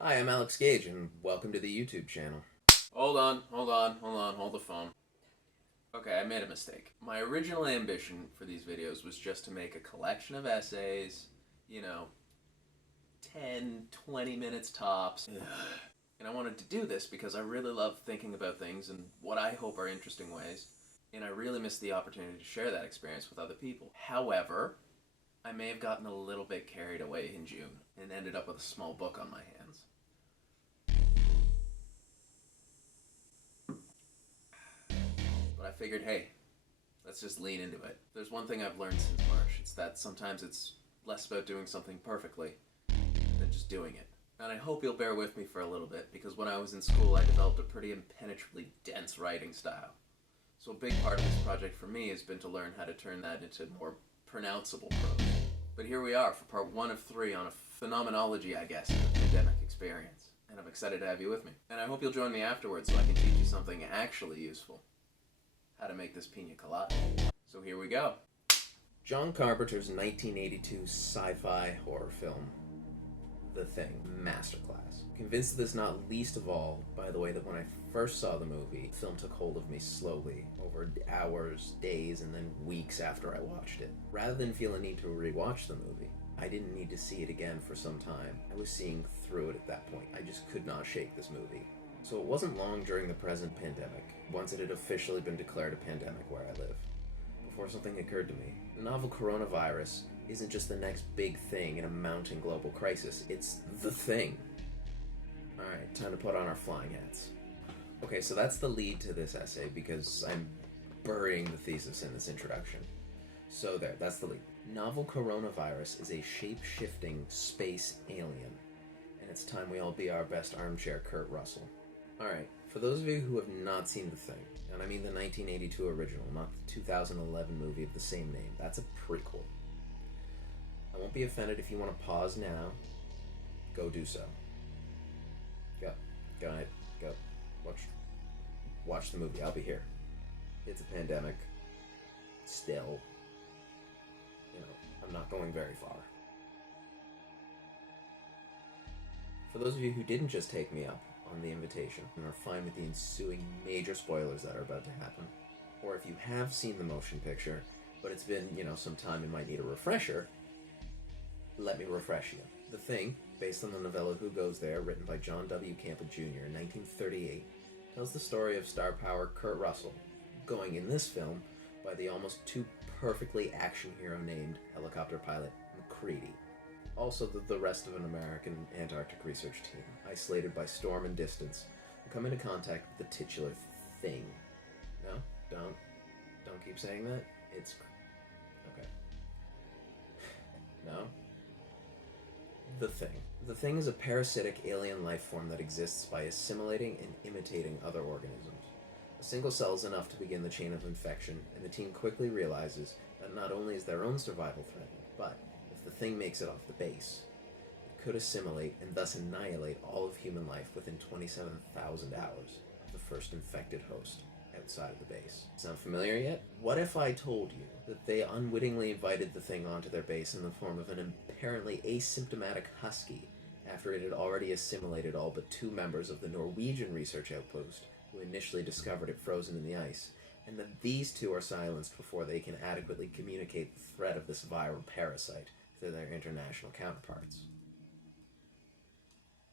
Hi, I'm Alex Gage, and welcome to the YouTube channel. Hold the phone. Okay, I made a mistake. My original ambition for these videos was just to make a collection of essays, you know, 10, 20 minutes tops. And I wanted to do this because I really love thinking about things in what I hope are interesting ways, and I really missed the opportunity to share that experience with other people. However, I may have gotten a little bit carried away in June and ended up with a small book on my hands. But I figured, hey, let's just lean into it. There's one thing I've learned since March. It's that sometimes it's less about doing something perfectly than just doing it. And I hope you'll bear with me for a little bit, because when I was in school I developed a pretty impenetrably dense writing style. So a big part of this project for me has been to learn how to turn that into more pronounceable prose. But here we are for part 1 of 3 on a phenomenology, I guess, of the pandemic experience. And I'm excited to have you with me. And I hope you'll join me afterwards so I can teach you something actually useful. How to make this pina colada. So here we go. John Carpenter's 1982 sci-fi horror film, The Thing, masterclass. Convinced of this not least of all by the way that when I first saw the movie, the film took hold of me slowly, over hours, days, and then weeks after I watched it. Rather than feel a need to rewatch the movie, I didn't need to see it again for some time. I was seeing through it at that point. I just could not shake this movie. So it wasn't long during the present pandemic, once it had officially been declared a pandemic where I live, before something occurred to me. The novel coronavirus isn't just the next big thing in a mounting global crisis, it's the thing. Alright, time to put on our flying hats. Okay, so that's the lead to this essay, because I'm burying the thesis in this introduction. So there, that's the lead. Novel coronavirus is a shape-shifting space alien, and it's time we all be our best armchair Kurt Russell. Alright, for those of you who have not seen The Thing, and I mean the 1982 original, not the 2011 movie of the same name, that's a prequel. I won't be offended if you want to pause now. Go do so. Go ahead, go. Watch the movie, I'll be here. It's a pandemic. Still. You know, I'm not going very far. For those of you who didn't just take me up on the invitation and are fine with the ensuing major spoilers that are about to happen, or if you have seen the motion picture, but it's been, some time and might need a refresher, let me refresh you. The Thing, based on the novella Who Goes There, written by John W. Campbell Jr. in 1938, tells the story of star power Kurt Russell, going in this film by the almost too perfectly action hero named helicopter pilot McCready. Also the rest of an American Antarctic research team, isolated by storm and distance, who come into contact with the titular Thing. No? Don't keep saying that? It's... okay. No? The Thing. The Thing is a parasitic alien life form that exists by assimilating and imitating other organisms. A single cell is enough to begin the chain of infection, and the team quickly realizes that not only is their own survival threatened, but if the Thing makes it off the base, it could assimilate and thus annihilate all of human life within 27,000 hours of the first infected host outside of the base. Sound familiar yet? What if I told you that they unwittingly invited the Thing onto their base in the form of an apparently asymptomatic husky after it had already assimilated all but 2 members of the Norwegian research outpost who initially discovered it frozen in the ice, and that these 2 are silenced before they can adequately communicate the threat of this viral parasite to their international counterparts.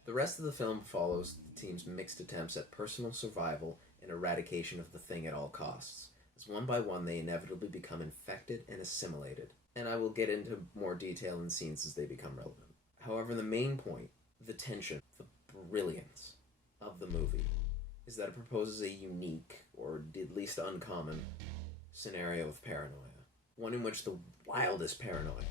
The rest of the film follows the team's mixed attempts at personal survival and eradication of the Thing at all costs, as one by one they inevitably become infected and assimilated, and I will get into more detail in scenes as they become relevant. However, the main point, the tension, the brilliance of the movie, is that it proposes a unique, or at least uncommon, scenario of paranoia. One in which the wildest paranoia,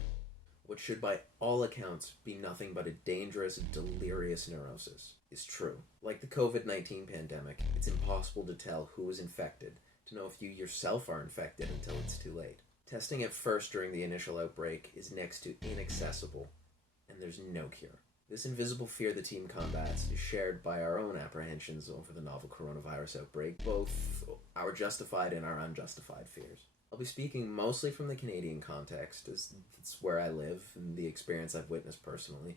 what should by all accounts be nothing but a dangerous, delirious neurosis, is true. Like the COVID-19 pandemic, it's impossible to tell who is infected, to know if you yourself are infected until it's too late. Testing at first during the initial outbreak is next to inaccessible, and there's no cure. This invisible fear the team combats is shared by our own apprehensions over the novel coronavirus outbreak, both our justified and our unjustified fears. I'll be speaking mostly from the Canadian context, as it's where I live and the experience I've witnessed personally.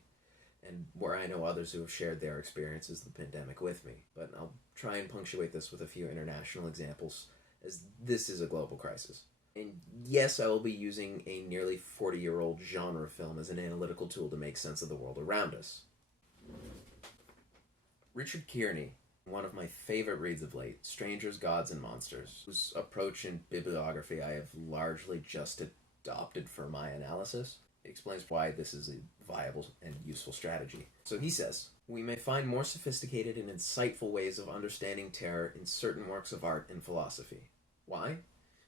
and where I know others who have shared their experiences of the pandemic with me. But I'll try and punctuate this with a few international examples, as this is a global crisis. And yes, I will be using a nearly 40-year-old genre film as an analytical tool to make sense of the world around us. Richard Kearney, one of my favorite reads of late, Strangers, Gods, and Monsters, whose approach in bibliography I have largely just adopted for my analysis, explains why this is a viable and useful strategy. So he says, "We may find more sophisticated and insightful ways of understanding terror in certain works of art and philosophy. Why?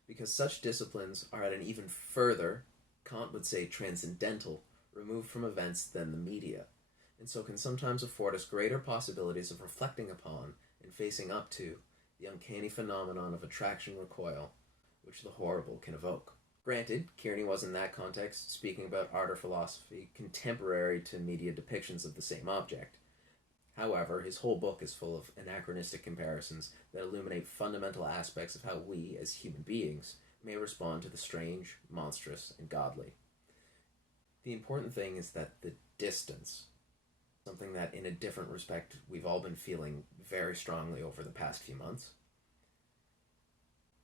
Because such disciplines are at an even further, Kant would say transcendental, removed from events than the media, and so can sometimes afford us greater possibilities of reflecting upon and facing up to the uncanny phenomenon of attraction-recoil which the horrible can evoke." Granted, Kearney was in that context speaking about art or philosophy contemporary to media depictions of the same object. However, his whole book is full of anachronistic comparisons that illuminate fundamental aspects of how we, as human beings, may respond to the strange, monstrous, and godly. The important thing is that the distance, something that in a different respect we've all been feeling very strongly over the past few months,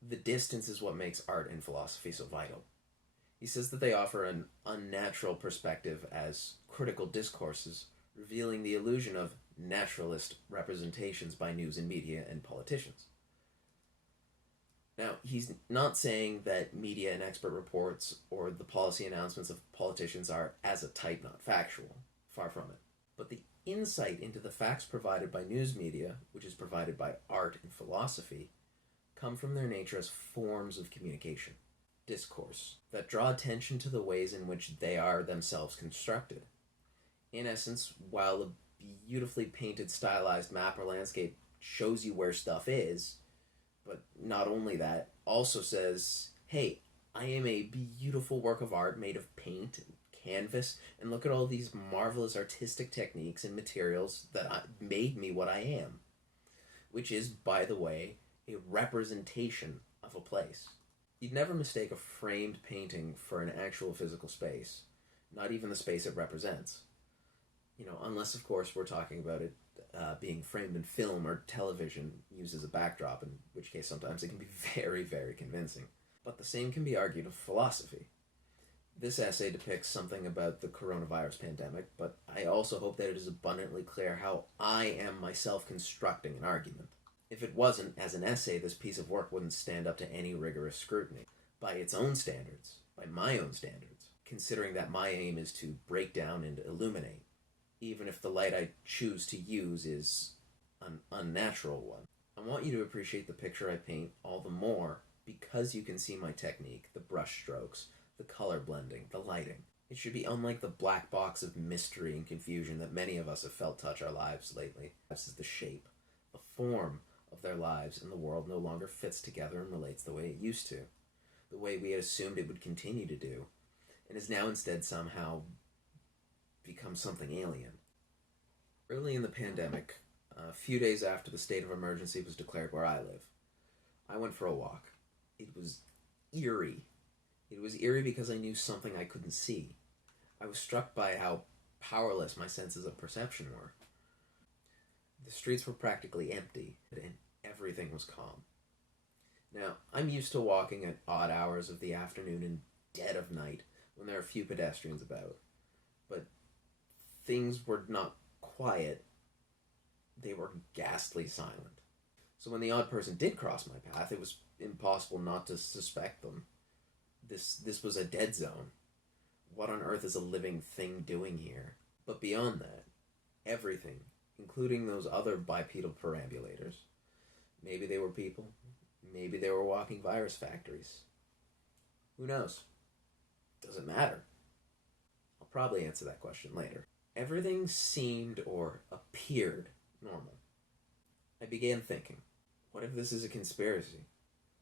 the distance is what makes art and philosophy so vital. He says that they offer an unnatural perspective as critical discourses, revealing the illusion of naturalist representations by news and media and politicians. Now, he's not saying that media and expert reports or the policy announcements of politicians are, as a type, not factual. Far from it. But the insight into the facts provided by news media, which is provided by art and philosophy, come from their nature as forms of communication, discourse, that draw attention to the ways in which they are themselves constructed. In essence, while a beautifully painted, stylized map or landscape shows you where stuff is, but not only that, also says, hey, I am a beautiful work of art made of paint and canvas, and look at all these marvelous artistic techniques and materials that made me what I am. Which is, by the way, a representation of a place. You'd never mistake a framed painting for an actual physical space, not even the space it represents. Unless, of course, we're talking about it being framed in film or television used as a backdrop, in which case sometimes it can be very, very convincing. But the same can be argued of philosophy. This essay depicts something about the coronavirus pandemic, but I also hope that it is abundantly clear how I am myself constructing an argument. If it wasn't, as an essay, this piece of work wouldn't stand up to any rigorous scrutiny. By its own standards, by my own standards, considering that my aim is to break down and illuminate, even if the light I choose to use is an unnatural one. I want you to appreciate the picture I paint all the more because you can see my technique, the brush strokes, the color blending, the lighting. It should be unlike the black box of mystery and confusion that many of us have felt touch our lives lately. This is the shape, the form of their lives, and the world no longer fits together and relates the way it used to, the way we had assumed it would continue to do, and is now instead somehow become something alien. Early in the pandemic, a few days after the state of emergency was declared where I live, I went for a walk. It was eerie. It was eerie because I knew something I couldn't see. I was struck by how powerless my senses of perception were. The streets were practically empty, and everything was calm. Now, I'm used to walking at odd hours of the afternoon and dead of night when there are few pedestrians about. But things were not quiet. They were ghastly silent. So when the odd person did cross my path, it was impossible not to suspect them. This was a dead zone. What on earth is a living thing doing here? But beyond that, everything, including those other bipedal perambulators, maybe they were people, maybe they were walking virus factories. Who knows? Does it matter? I'll probably answer that question later. Everything seemed or appeared normal. I began thinking, what if this is a conspiracy?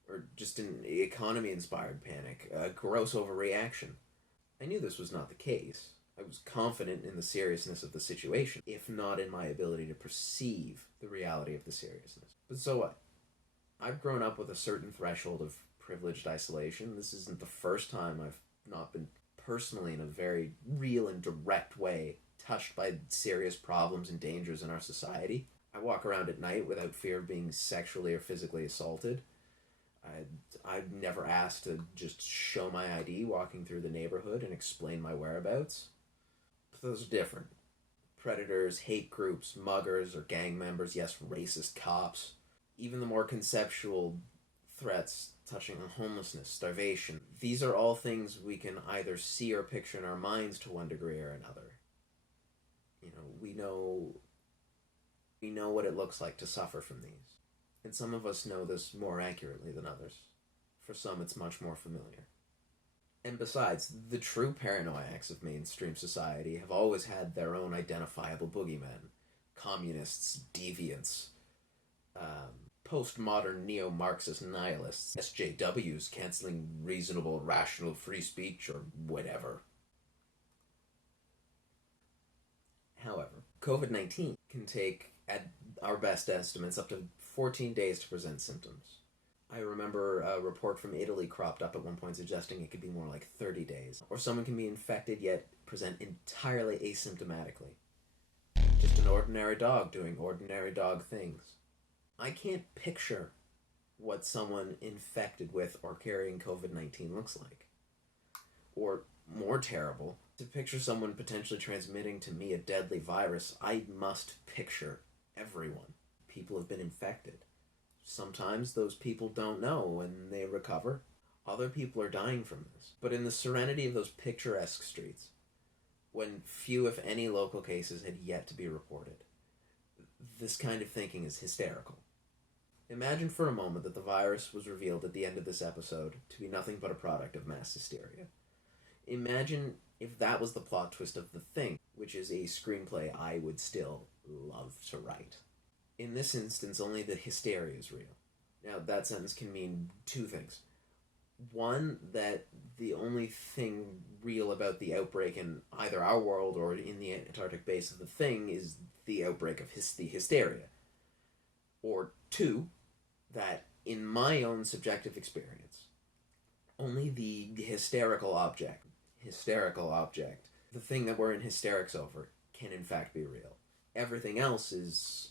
Or just an economy-inspired panic, a gross overreaction? I knew this was not the case. I was confident in the seriousness of the situation, if not in my ability to perceive the reality of the seriousness. But so what? I've grown up with a certain threshold of privileged isolation. This isn't the first time I've not been personally, in a very real and direct way, touched by serious problems and dangers in our society. I walk around at night without fear of being sexually or physically assaulted. I've never asked to just show my ID walking through the neighborhood and explain my whereabouts. But those are different. Predators, hate groups, muggers, or gang members, yes, racist cops. Even the more conceptual threats touching on homelessness, starvation. These are all things we can either see or picture in our minds to one degree or another. We know what it looks like to suffer from these. And some of us know this more accurately than others. For some, it's much more familiar. And besides, the true paranoiacs of mainstream society have always had their own identifiable boogeymen. Communists, deviants, postmodern neo-Marxist nihilists, SJWs canceling reasonable, rational free speech, or whatever. However, COVID-19 can take, at our best estimates, up to 14 days to present symptoms. I remember a report from Italy cropped up at one point suggesting it could be more like 30 days. Or someone can be infected yet present entirely asymptomatically. Just an ordinary dog doing ordinary dog things. I can't picture what someone infected with or carrying COVID-19 looks like. Or, more terrible, to picture someone potentially transmitting to me a deadly virus, I must picture everyone. People have been infected. Sometimes those people don't know when they recover. Other people are dying from this. But in the serenity of those picturesque streets, when few, if any, local cases had yet to be reported, this kind of thinking is hysterical. Imagine for a moment that the virus was revealed at the end of this episode to be nothing but a product of mass hysteria. Imagine if that was the plot twist of The Thing, which is a screenplay I would still love to write. In this instance, only the hysteria is real. Now, that sentence can mean two things. One, that the only thing real about the outbreak in either our world or in the Antarctic base of The Thing is the outbreak of the hysteria. Or two, that in my own subjective experience, only the hysterical object, the thing that we're in hysterics over, can in fact be real. Everything else is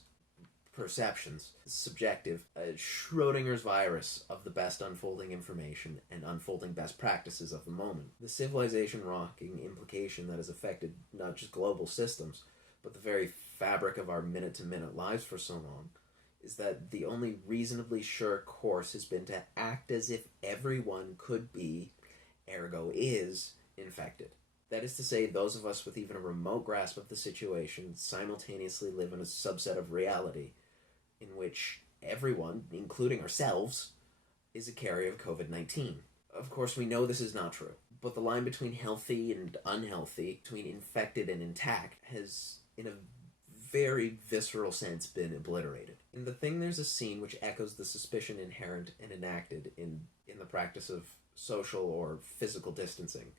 perceptions, subjective, Schrodinger's virus of the best unfolding information and unfolding best practices of the moment. The civilization-rocking implication that has affected not just global systems, but the very fabric of our minute-to-minute lives for so long, is that the only reasonably sure course has been to act as if everyone could be, ergo is, infected. That is to say, those of us with even a remote grasp of the situation simultaneously live in a subset of reality in which everyone, including ourselves, is a carrier of COVID-19. Of course, we know this is not true, but the line between healthy and unhealthy, between infected and intact, has, in a very visceral sense, been obliterated. In The Thing, there's a scene which echoes the suspicion inherent and enacted in the practice of social or physical distancing,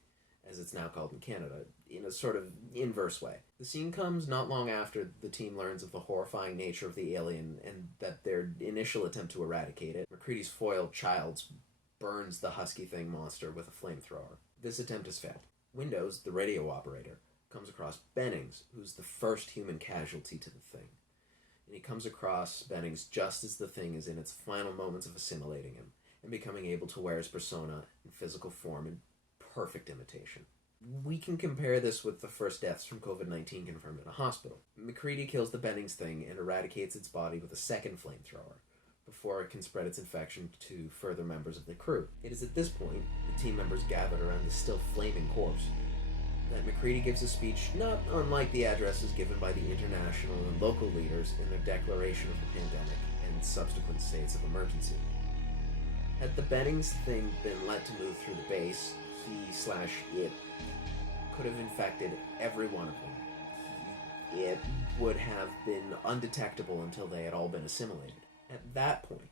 as it's now called in Canada, in a sort of inverse way. The scene comes not long after the team learns of the horrifying nature of the alien and that their initial attempt to eradicate it, MacReady's foiled Childs burns the husky thing monster with a flamethrower. This attempt has failed. Windows, the radio operator, comes across Bennings, who's the first human casualty to the thing. And he comes across Bennings just as the thing is in its final moments of assimilating him and becoming able to wear his persona in physical form in perfect imitation. We can compare this with the first deaths from COVID-19 confirmed in a hospital. MacReady kills the Bennings thing and eradicates its body with a second flamethrower before it can spread its infection to further members of the crew. It is at this point, the team members gathered around the still flaming corpse, that MacReady gives a speech not unlike the addresses given by the international and local leaders in their declaration of the pandemic and subsequent states of emergency. Had the Bennings thing been let to move through the base, he/it could have infected every one of them. It would have been undetectable until they had all been assimilated. At that point,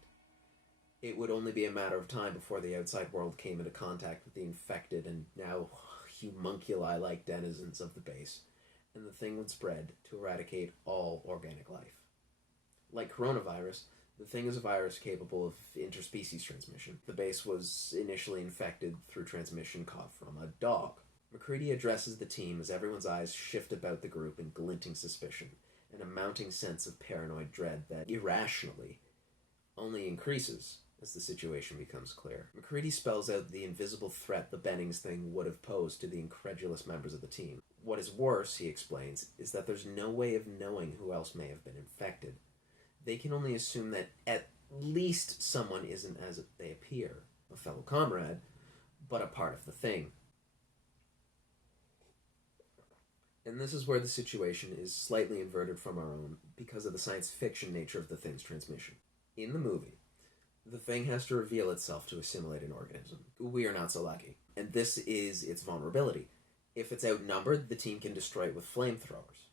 it would only be a matter of time before the outside world came into contact with the infected and now homunculi-like denizens of the base, and the thing would spread to eradicate all organic life. Like coronavirus, the thing is a virus capable of interspecies transmission. The base was initially infected through transmission caught from a dog. MacReady addresses the team as everyone's eyes shift about the group in glinting suspicion, and a mounting sense of paranoid dread that, irrationally, only increases as the situation becomes clear. MacReady spells out the invisible threat the Bennings thing would have posed to the incredulous members of the team. What is worse, he explains, is that there's no way of knowing who else may have been infected. They can only assume that at least someone isn't as they appear, a fellow comrade, but a part of the thing. And this is where the situation is slightly inverted from our own because of the science fiction nature of the thing's transmission. In the movie, the thing has to reveal itself to assimilate an organism. We are not so lucky. And this is its vulnerability. If it's outnumbered, the team can destroy it with flamethrowers.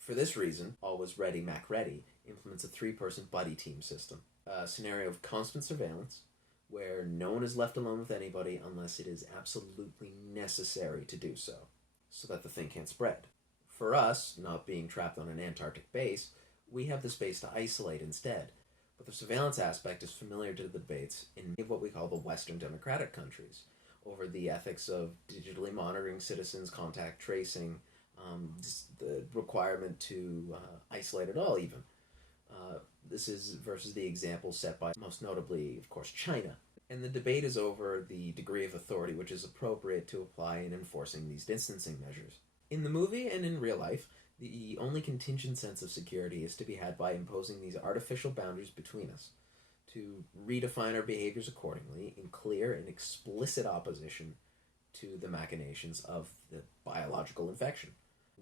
For this reason, Always Ready MacReady implements a 3-person buddy team system. A scenario of constant surveillance, where no one is left alone with anybody unless it is absolutely necessary to do so that the thing can't spread. For us, not being trapped on an Antarctic base, we have the space to isolate instead. But the surveillance aspect is familiar to the debates in what we call the Western democratic countries over the ethics of digitally monitoring citizens, contact tracing, the requirement to isolate at all even. This is versus the example set by, most notably, of course, China. And the debate is over the degree of authority which is appropriate to apply in enforcing these distancing measures. In the movie and in real life, the only contingent sense of security is to be had by imposing these artificial boundaries between us, to redefine our behaviors accordingly in clear and explicit opposition to the machinations of the biological infection.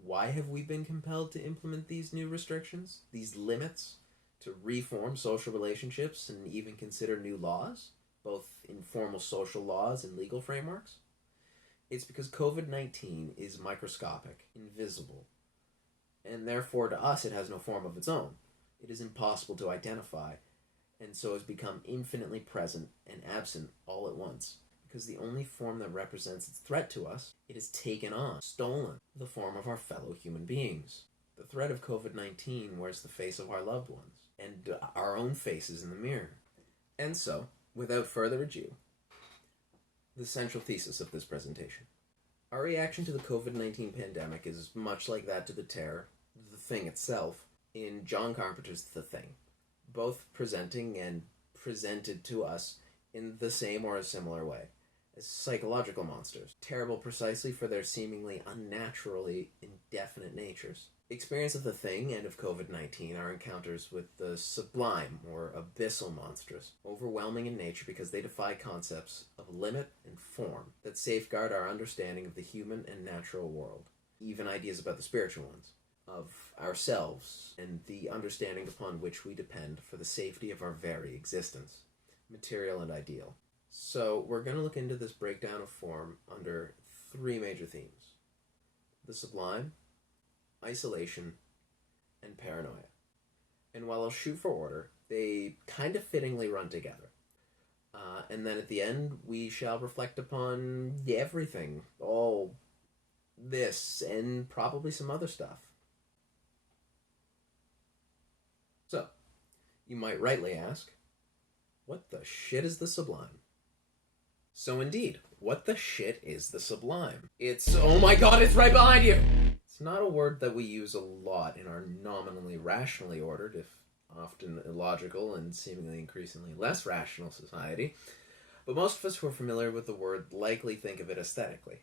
Why have we been compelled to implement these new restrictions, these limits, to reform social relationships and even consider new laws, both informal social laws and legal frameworks? It's because COVID-19 is microscopic, invisible, and therefore to us it has no form of its own. It is impossible to identify, and so has become infinitely present and absent all at once. Because the only form that represents its threat to us, it has taken on, stolen, the form of our fellow human beings. The threat of COVID-19 wears the face of our loved ones, and our own faces in the mirror. And so, without further ado, the central thesis of this presentation. Our reaction to the COVID-19 pandemic is much like that to the terror, the thing itself, in John Carpenter's The Thing, both presenting and presented to us in the same or a similar way, as psychological monsters, terrible precisely for their seemingly unnaturally indefinite natures. The experience of The Thing and of COVID-19 are encounters with the sublime or abyssal monsters, overwhelming in nature because they defy concepts of limit and form that safeguard our understanding of the human and natural world, even ideas about the spiritual ones, of ourselves and the understanding upon which we depend for the safety of our very existence, material and ideal. So we're going to look into this breakdown of form under 3 major themes: the sublime, isolation, and paranoia. And while I'll shoot for order, they kind of fittingly run together. And then at the end, we shall reflect upon everything, all this, and probably some other stuff. So, you might rightly ask, what the shit is the sublime? So indeed, what the shit is the sublime? It's, oh my god, it's right behind you! It's not a word that we use a lot in our nominally rationally ordered, if often illogical and seemingly increasingly less rational society, but most of us who are familiar with the word likely think of it aesthetically.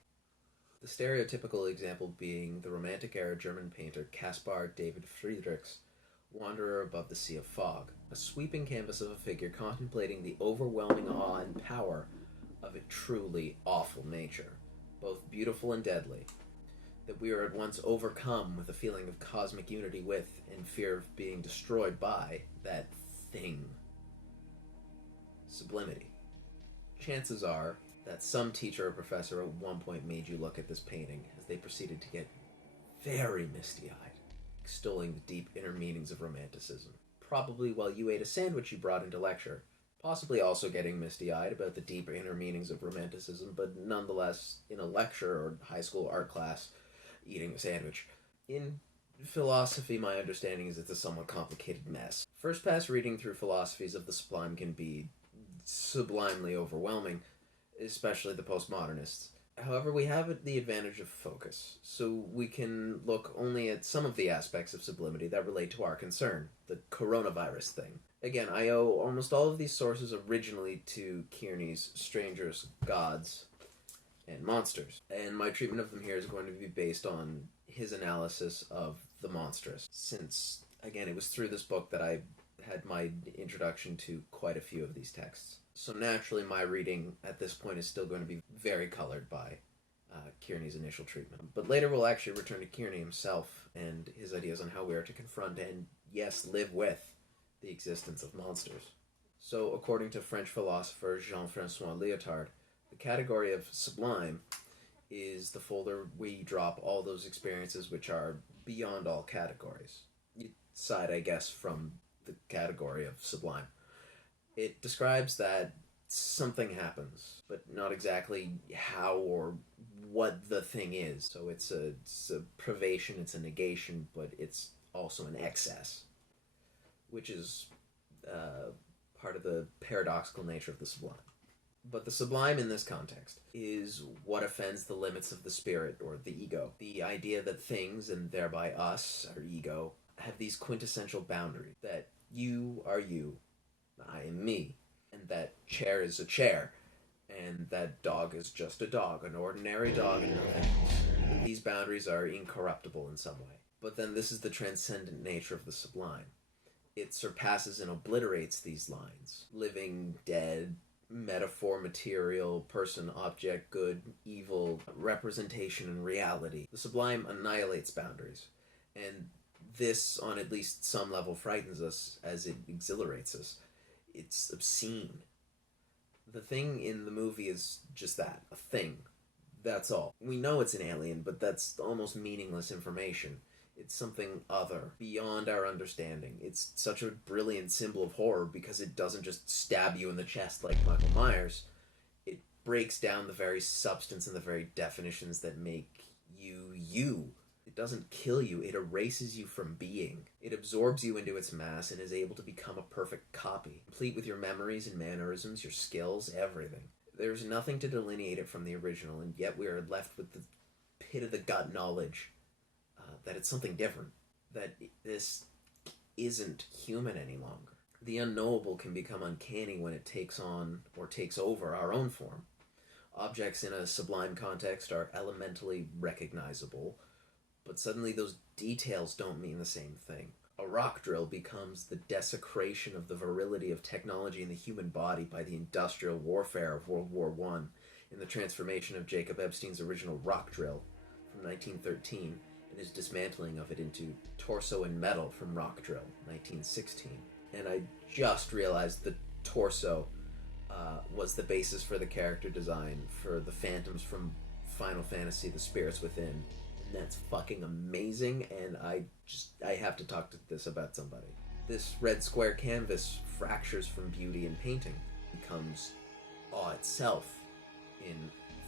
The stereotypical example being the Romantic-era German painter Caspar David Friedrich's Wanderer Above the Sea of Fog, a sweeping canvas of a figure contemplating the overwhelming awe and power of a truly awful nature, both beautiful and deadly, that we are at once overcome with a feeling of cosmic unity with and fear of being destroyed by that thing. Sublimity. Chances are that some teacher or professor at one point made you look at this painting as they proceeded to get very misty-eyed, extolling the deep inner meanings of romanticism, probably while you ate a sandwich you brought into lecture, possibly also getting misty-eyed about the deep inner meanings of romanticism, but nonetheless in a lecture or high school art class, eating a sandwich. In philosophy, my understanding is it's a somewhat complicated mess. First pass reading through philosophies of the sublime can be sublimely overwhelming, especially the postmodernists. However, we have the advantage of focus, so we can look only at some of the aspects of sublimity that relate to our concern, the coronavirus thing. Again, I owe almost all of these sources originally to Kearney's Strangers, Gods, and Monsters, and my treatment of them here is going to be based on his analysis of the monstrous, since, again, it was through this book that I had my introduction to quite a few of these texts. So naturally, my reading at this point is still going to be very colored by Kearney's initial treatment. But later we'll actually return to Kearney himself and his ideas on how we are to confront and, yes, live with the existence of monsters. So according to French philosopher Jean-François Lyotard, the category of sublime is the folder we drop all those experiences which are beyond all categories. Aside, I guess, from the category of sublime. It describes that something happens, but not exactly how or what the thing is. So it's a privation, it's a negation, but it's also an excess, which is part of the paradoxical nature of the sublime. But the sublime in this context is what offends the limits of the spirit or the ego. The idea that things, and thereby us, our ego, have these quintessential boundaries. That you are you, I am me, and that chair is a chair, and that dog is just a dog, an ordinary dog and nothing else. These boundaries are incorruptible in some way. But then this is the transcendent nature of the sublime. It surpasses and obliterates these lines. Living, dead, metaphor, material, person, object, good, evil, representation, and reality. The sublime annihilates boundaries, and this, on at least some level, frightens us as it exhilarates us. It's obscene. The thing in the movie is just that, a thing. That's all. We know it's an alien, but that's almost meaningless information. It's something other, beyond our understanding. It's such a brilliant symbol of horror because it doesn't just stab you in the chest like Michael Myers. It breaks down the very substance and the very definitions that make you, you. It doesn't kill you, it erases you from being. It absorbs you into its mass and is able to become a perfect copy, complete with your memories and mannerisms, your skills, everything. There's nothing to delineate it from the original, and yet we are left with the pit of the gut knowledge that it's something different, that this isn't human any longer. The unknowable can become uncanny when it takes on or takes over our own form. Objects in a sublime context are elementally recognizable, but suddenly those details don't mean the same thing. A rock drill becomes the desecration of the virility of technology in the human body by the industrial warfare of World War I in the transformation of Jacob Epstein's original rock drill from 1913 and his dismantling of it into Torso and Metal from Rock Drill, 1916. And I just realized the torso was the basis for the character design for the phantoms from Final Fantasy, The Spirits Within. And that's fucking amazing, and I have to talk to this about somebody. This red square canvas fractures from beauty in painting, becomes awe itself in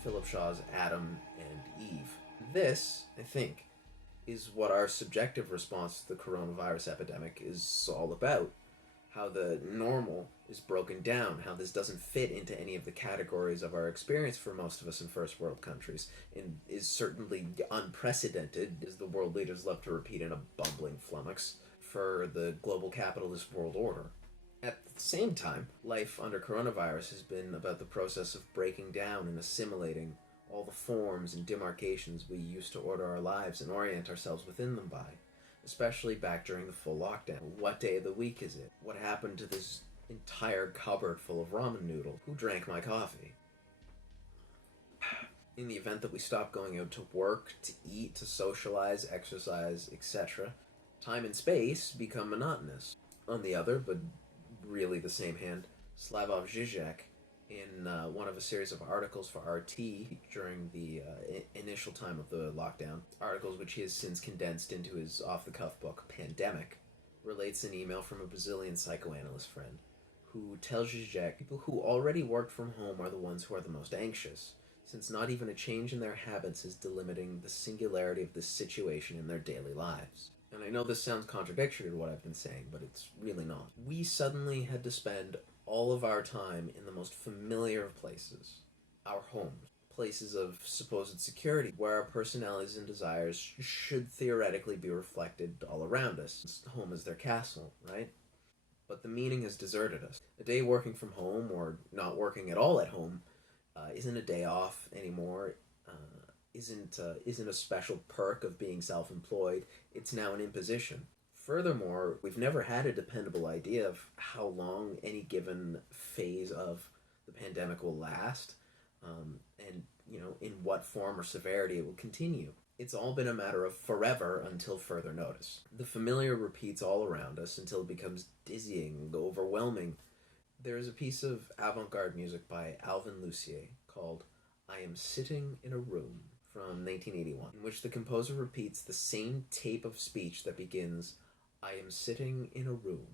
Philip Shaw's Adam and Eve. This, I think, is what our subjective response to the coronavirus epidemic is all about. How the normal is broken down, how this doesn't fit into any of the categories of our experience for most of us in first world countries, and is certainly unprecedented, as the world leaders love to repeat in a bumbling flummox, for the global capitalist world order. At the same time, life under coronavirus has been about the process of breaking down and assimilating all the forms and demarcations we used to order our lives and orient ourselves within them by, especially back during the full lockdown. What day of the week is it? What happened to this entire cupboard full of ramen noodles? Who drank my coffee? In the event that we stop going out to work, to eat, to socialize, exercise, etc., time and space become monotonous. On the other, but really the same hand, Slavoj Žižek, in one of a series of articles for RT during the initial time of the lockdown, articles which he has since condensed into his off-the-cuff book, Pandemic, relates an email from a Brazilian psychoanalyst friend who tells Zizek people who already work from home are the ones who are the most anxious, since not even a change in their habits is delimiting the singularity of this situation in their daily lives. And I know this sounds contradictory to what I've been saying, but it's really not. We suddenly had to spend all of our time in the most familiar of places, our homes, places of supposed security, where our personalities and desires should theoretically be reflected all around us. Home is their castle, right? But the meaning has deserted us. A day working from home, or not working at all at home, isn't a day off anymore, isn't a special perk of being self-employed. It's now an imposition. Furthermore, we've never had a dependable idea of how long any given phase of the pandemic will last, and in what form or severity it will continue. It's all been a matter of forever until further notice. The familiar repeats all around us until it becomes dizzying, overwhelming. There is a piece of avant-garde music by Alvin Lucier called I Am Sitting in a Room from 1981, in which the composer repeats the same tape of speech that begins I am sitting in a room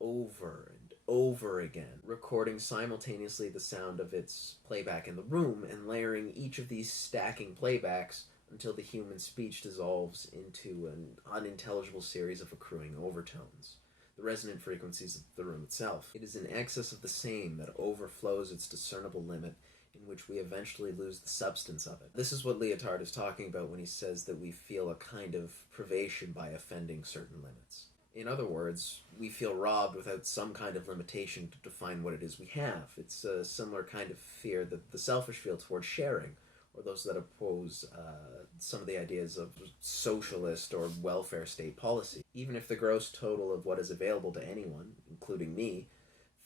over and over again, recording simultaneously the sound of its playback in the room and layering each of these stacking playbacks until the human speech dissolves into an unintelligible series of accruing overtones, the resonant frequencies of the room itself. It is an excess of the same that overflows its discernible limit, in which we eventually lose the substance of it. This is what Lyotard is talking about when he says that we feel a kind of privation by offending certain limits. In other words, we feel robbed without some kind of limitation to define what it is we have. It's a similar kind of fear that the selfish feel towards sharing, or those that oppose some of the ideas of socialist or welfare state policy. Even if the gross total of what is available to anyone, including me,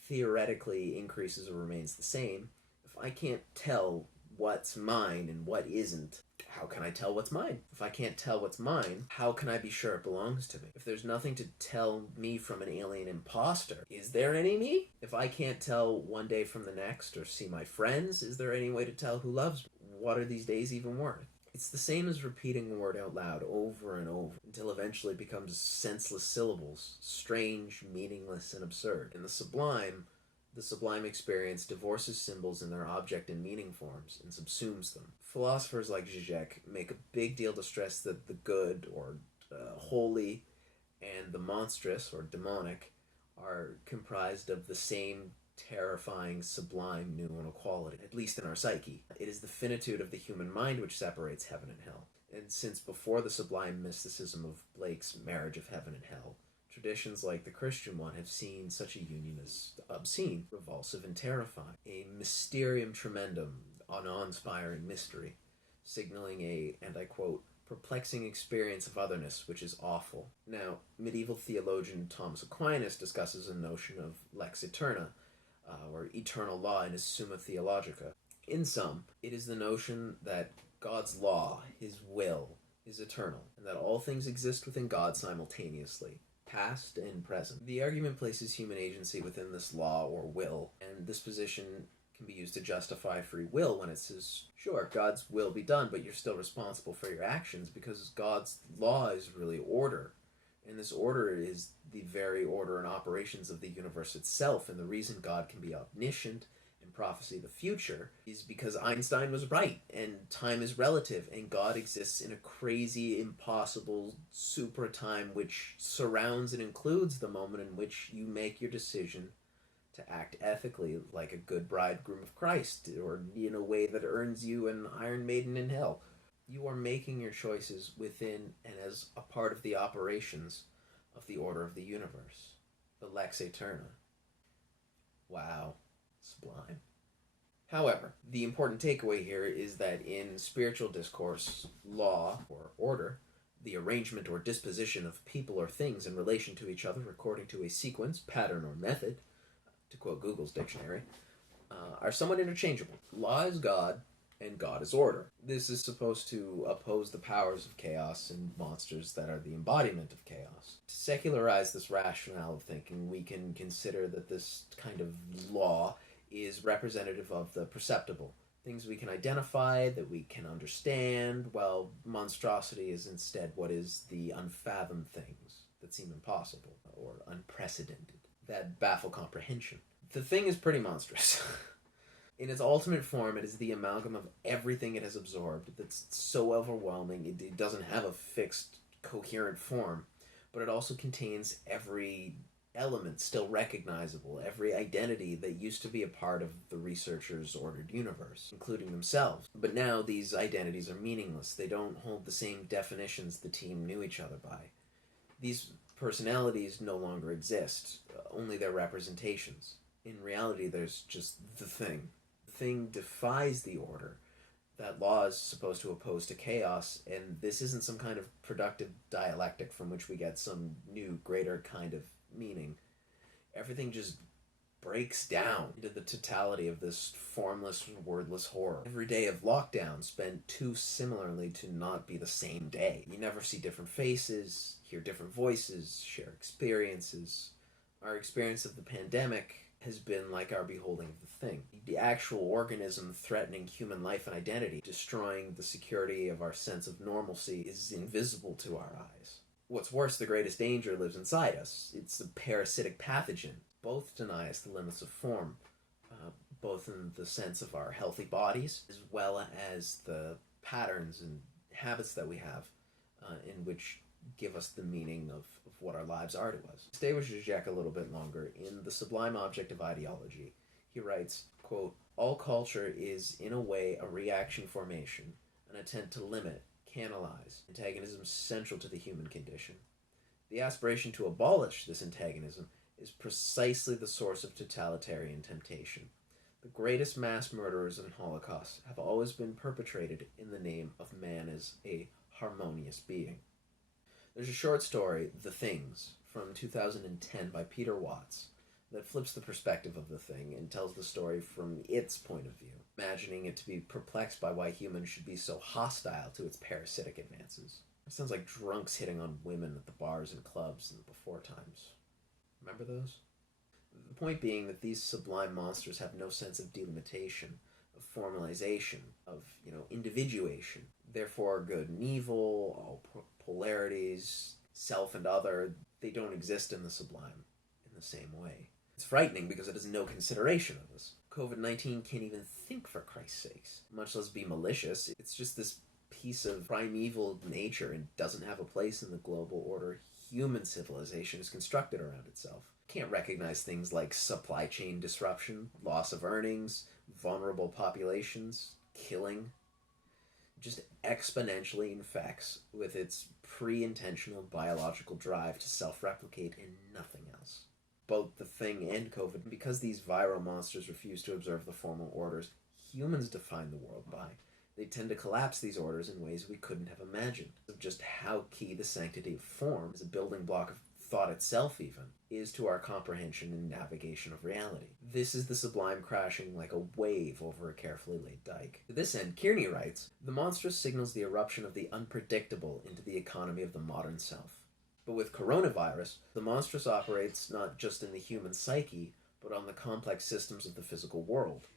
theoretically increases or remains the same, if I can't tell what's mine and what isn't, how can I tell what's mine? If I can't tell what's mine, how can I be sure it belongs to me? If there's nothing to tell me from an alien imposter, is there any me? If I can't tell one day from the next or see my friends, is there any way to tell who loves me? What are these days even worth? It's the same as repeating a word out loud over and over until eventually it becomes senseless syllables, strange, meaningless, and absurd. In the Sublime experience divorces symbols in their object and meaning forms and subsumes them. Philosophers like Zizek make a big deal to stress that the good, or holy, and the monstrous, or demonic, are comprised of the same terrifying, sublime numinal quality, at least in our psyche. It is the finitude of the human mind which separates heaven and hell. And since before the sublime mysticism of Blake's Marriage of Heaven and Hell, traditions like the Christian one have seen such a union as obscene, revulsive, and terrifying. A mysterium tremendum, an awe-inspiring mystery, signaling a, and I quote, perplexing experience of otherness which is awful. Now, medieval theologian Thomas Aquinas discusses a notion of lex eterna, or eternal law in his Summa Theologica. In sum, it is the notion that God's law, his will, is eternal, and that all things exist within God simultaneously, past and present. The argument places human agency within this law or will, and this position can be used to justify free will when it says, sure, God's will be done, but you're still responsible for your actions because God's law is really order. And this order is the very order and operations of the universe itself, and the reason God can be omniscient and prophesy the future is because Einstein was right, and time is relative, and God exists in a crazy, impossible, supra-time which surrounds and includes the moment in which you make your decision to act ethically like a good bridegroom of Christ, or in a way that earns you an Iron Maiden in hell. You are making your choices within and as a part of the operations of the order of the universe, the lex eterna. Wow, sublime. However, the important takeaway here is that in spiritual discourse, law, or order, the arrangement or disposition of people or things in relation to each other according to a sequence, pattern, or method, to quote Google's dictionary, are somewhat interchangeable. Law is God, and God is order. This is supposed to oppose the powers of chaos and monsters that are the embodiment of chaos. To secularize this rationale of thinking, we can consider that this kind of law is representative of the perceptible, things we can identify, that we can understand, while monstrosity is instead what is the unfathomed things that seem impossible or unprecedented, that baffle comprehension. The thing is pretty monstrous. In its ultimate form, it is the amalgam of everything it has absorbed that's so overwhelming it doesn't have a fixed, coherent form, but it also contains every element still recognizable, every identity that used to be a part of the researchers' ordered universe, including themselves. But now these identities are meaningless. They don't hold the same definitions the team knew each other by. These personalities no longer exist, only their representations. In reality, there's just the thing. The thing defies the order. That law is supposed to oppose to chaos, and this isn't some kind of productive dialectic from which we get some new, greater kind of meaning. Everything just breaks down into the totality of this formless, wordless horror. Every day of lockdown spent too similarly to not be the same day. You never see different faces, hear different voices, share experiences. Our experience of the pandemic has been like our beholding of the thing. The actual organism threatening human life and identity, destroying the security of our sense of normalcy, is invisible to our eyes. What's worse, the greatest danger lives inside us. It's the parasitic pathogen. Both deny us the limits of form, both in the sense of our healthy bodies, as well as the patterns and habits that we have in which give us the meaning of what our lives are to us. Stay with Zizek a little bit longer. In The Sublime Object of Ideology, he writes, quote, "All culture is, in a way, a reaction formation, an attempt to limit, canalize, antagonism central to the human condition. The aspiration to abolish this antagonism is precisely the source of totalitarian temptation. The greatest mass murderers and holocausts have always been perpetrated in the name of man as a harmonious being." There's a short story, The Things, from 2010 by Peter Watts, that flips the perspective of the thing and tells the story from its point of view, imagining it to be perplexed by why humans should be so hostile to its parasitic advances. It sounds like drunks hitting on women at the bars and clubs in the before times. Remember those? The point being that these sublime monsters have no sense of delimitation, of formalization, of, individuation. Therefore, good and evil, all polarities, self and other, they don't exist in the sublime in the same way. It's frightening because it has no consideration of us. COVID-19 can't even think, for Christ's sakes, much less be malicious. It's just this piece of primeval nature and doesn't have a place in the global order human civilization is constructed around itself. Can't recognize things like supply chain disruption, loss of earnings, vulnerable populations, killing. Just exponentially infects with its pre-intentional biological drive to self-replicate and nothing else. Both the thing and COVID, because these viral monsters refuse to observe the formal orders humans define the world by, they tend to collapse these orders in ways we couldn't have imagined. Of just how key the sanctity of form, as a building block of thought itself even, is to our comprehension and navigation of reality. This is the sublime crashing like a wave over a carefully laid dike. To this end, Kearney writes, "The monstrous signals the eruption of the unpredictable into the economy of the modern self. But with coronavirus, the monstrous operates not just in the human psyche, but on the complex systems of the physical world.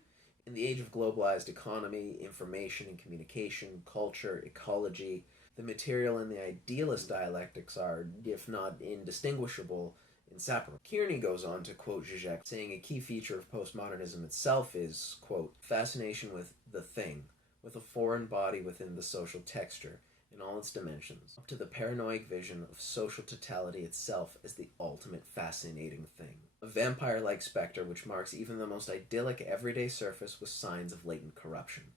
In the age of globalized economy, information and communication, culture, ecology, the material and the idealist dialectics are, if not indistinguishable, inseparable." Kearney goes on to quote Zizek, saying a key feature of postmodernism itself is, quote, "fascination with the thing, with a foreign body within the social texture, in all its dimensions, up to the paranoid vision of social totality itself as the ultimate fascinating thing. A vampire-like specter which marks even the most idyllic everyday surface with signs of latent corruption.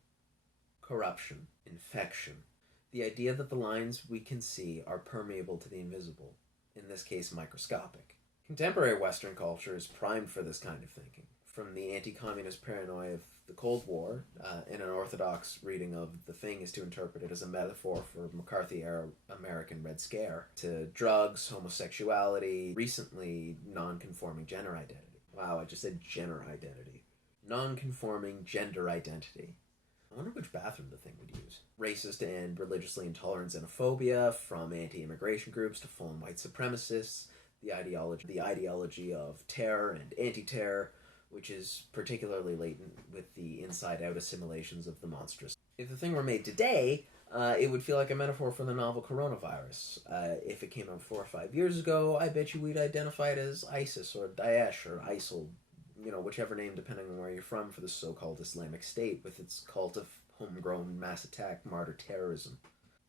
Corruption, infection, the idea that the lines we can see are permeable to the invisible, in this case microscopic. Contemporary Western culture is primed for this kind of thinking. From the anti-communist paranoia of the Cold War, and an orthodox reading of The Thing is to interpret it as a metaphor for McCarthy-era American Red Scare, to drugs, homosexuality, recently non-conforming gender identity. Wow, I just said gender identity. Non-conforming gender identity. I wonder which bathroom The Thing would use. Racist and religiously intolerant xenophobia, from anti-immigration groups to full-on white supremacists, the ideology of terror and anti-terror, which is particularly latent with the inside-out assimilations of the monstrous. If The Thing were made today, it would feel like a metaphor for the novel coronavirus. If it came out 4 or 5 years ago, I bet you we'd identify it as ISIS or Daesh or ISIL, whichever name depending on where you're from, for the so-called Islamic State with its cult of homegrown mass attack martyr terrorism.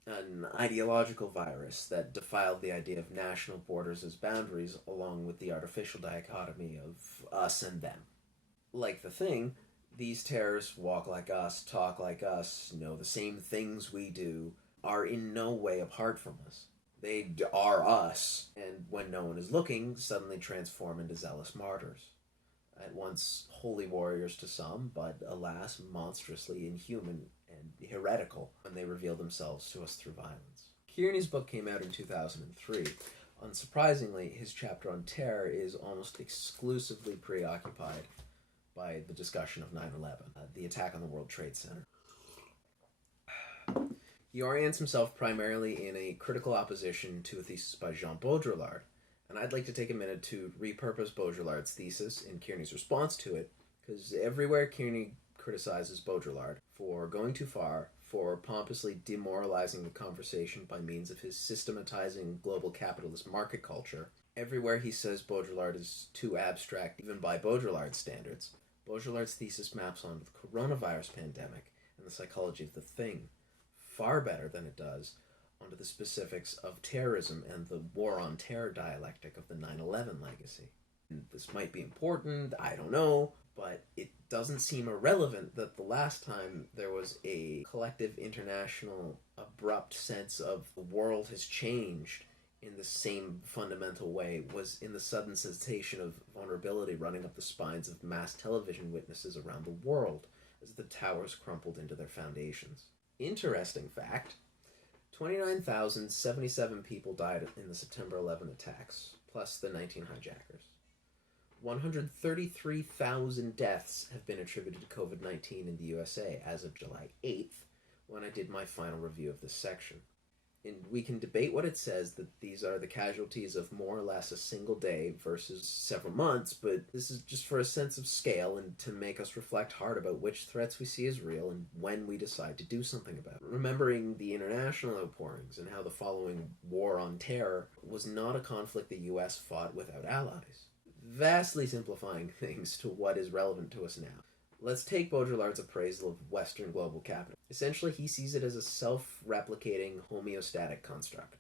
an ideological virus that defiled the idea of national borders as boundaries, along with the artificial dichotomy of us and them. Like the Thing, these terrorists walk like us, talk like us, know the same things we do, are in no way apart from us. They are us, and when no one is looking, suddenly transform into zealous martyrs. At once holy warriors to some, but alas, monstrously inhuman and heretical when they reveal themselves to us through violence. Kearney's book came out in 2003. Unsurprisingly, his chapter on terror is almost exclusively preoccupied by the discussion of 9/11, the attack on the World Trade Center. He orients himself primarily in a critical opposition to a thesis by Jean Baudrillard, and I'd like to take a minute to repurpose Baudrillard's thesis in Kearney's response to it, because everywhere Kearney criticizes Baudrillard for going too far, for pompously demoralizing the conversation by means of his systematizing global capitalist market culture, everywhere he says Baudrillard is too abstract even by Baudrillard's standards, Baudrillard's thesis maps onto the coronavirus pandemic and the psychology of the thing far better than it does onto the specifics of terrorism and the war on terror dialectic of the 9/11 legacy. And this might be important, I don't know, but it doesn't seem irrelevant that the last time there was a collective international abrupt sense of the world has changed in the same fundamental way was in the sudden sensation of vulnerability running up the spines of mass television witnesses around the world as the towers crumpled into their foundations. Interesting fact, 29,077 people died in the September 11 attacks, plus the 19 hijackers. 133,000 deaths have been attributed to COVID-19 in the USA as of July 8th, when I did my final review of this section. And we can debate what it says that these are the casualties of more or less a single day versus several months, but this is just for a sense of scale and to make us reflect hard about which threats we see as real and when we decide to do something about it. Remembering the international outpourings and how the following war on terror was not a conflict the US fought without allies. Vastly simplifying things to what is relevant to us now. Let's take Baudrillard's appraisal of Western global capital. Essentially, he sees it as a self-replicating homeostatic construct.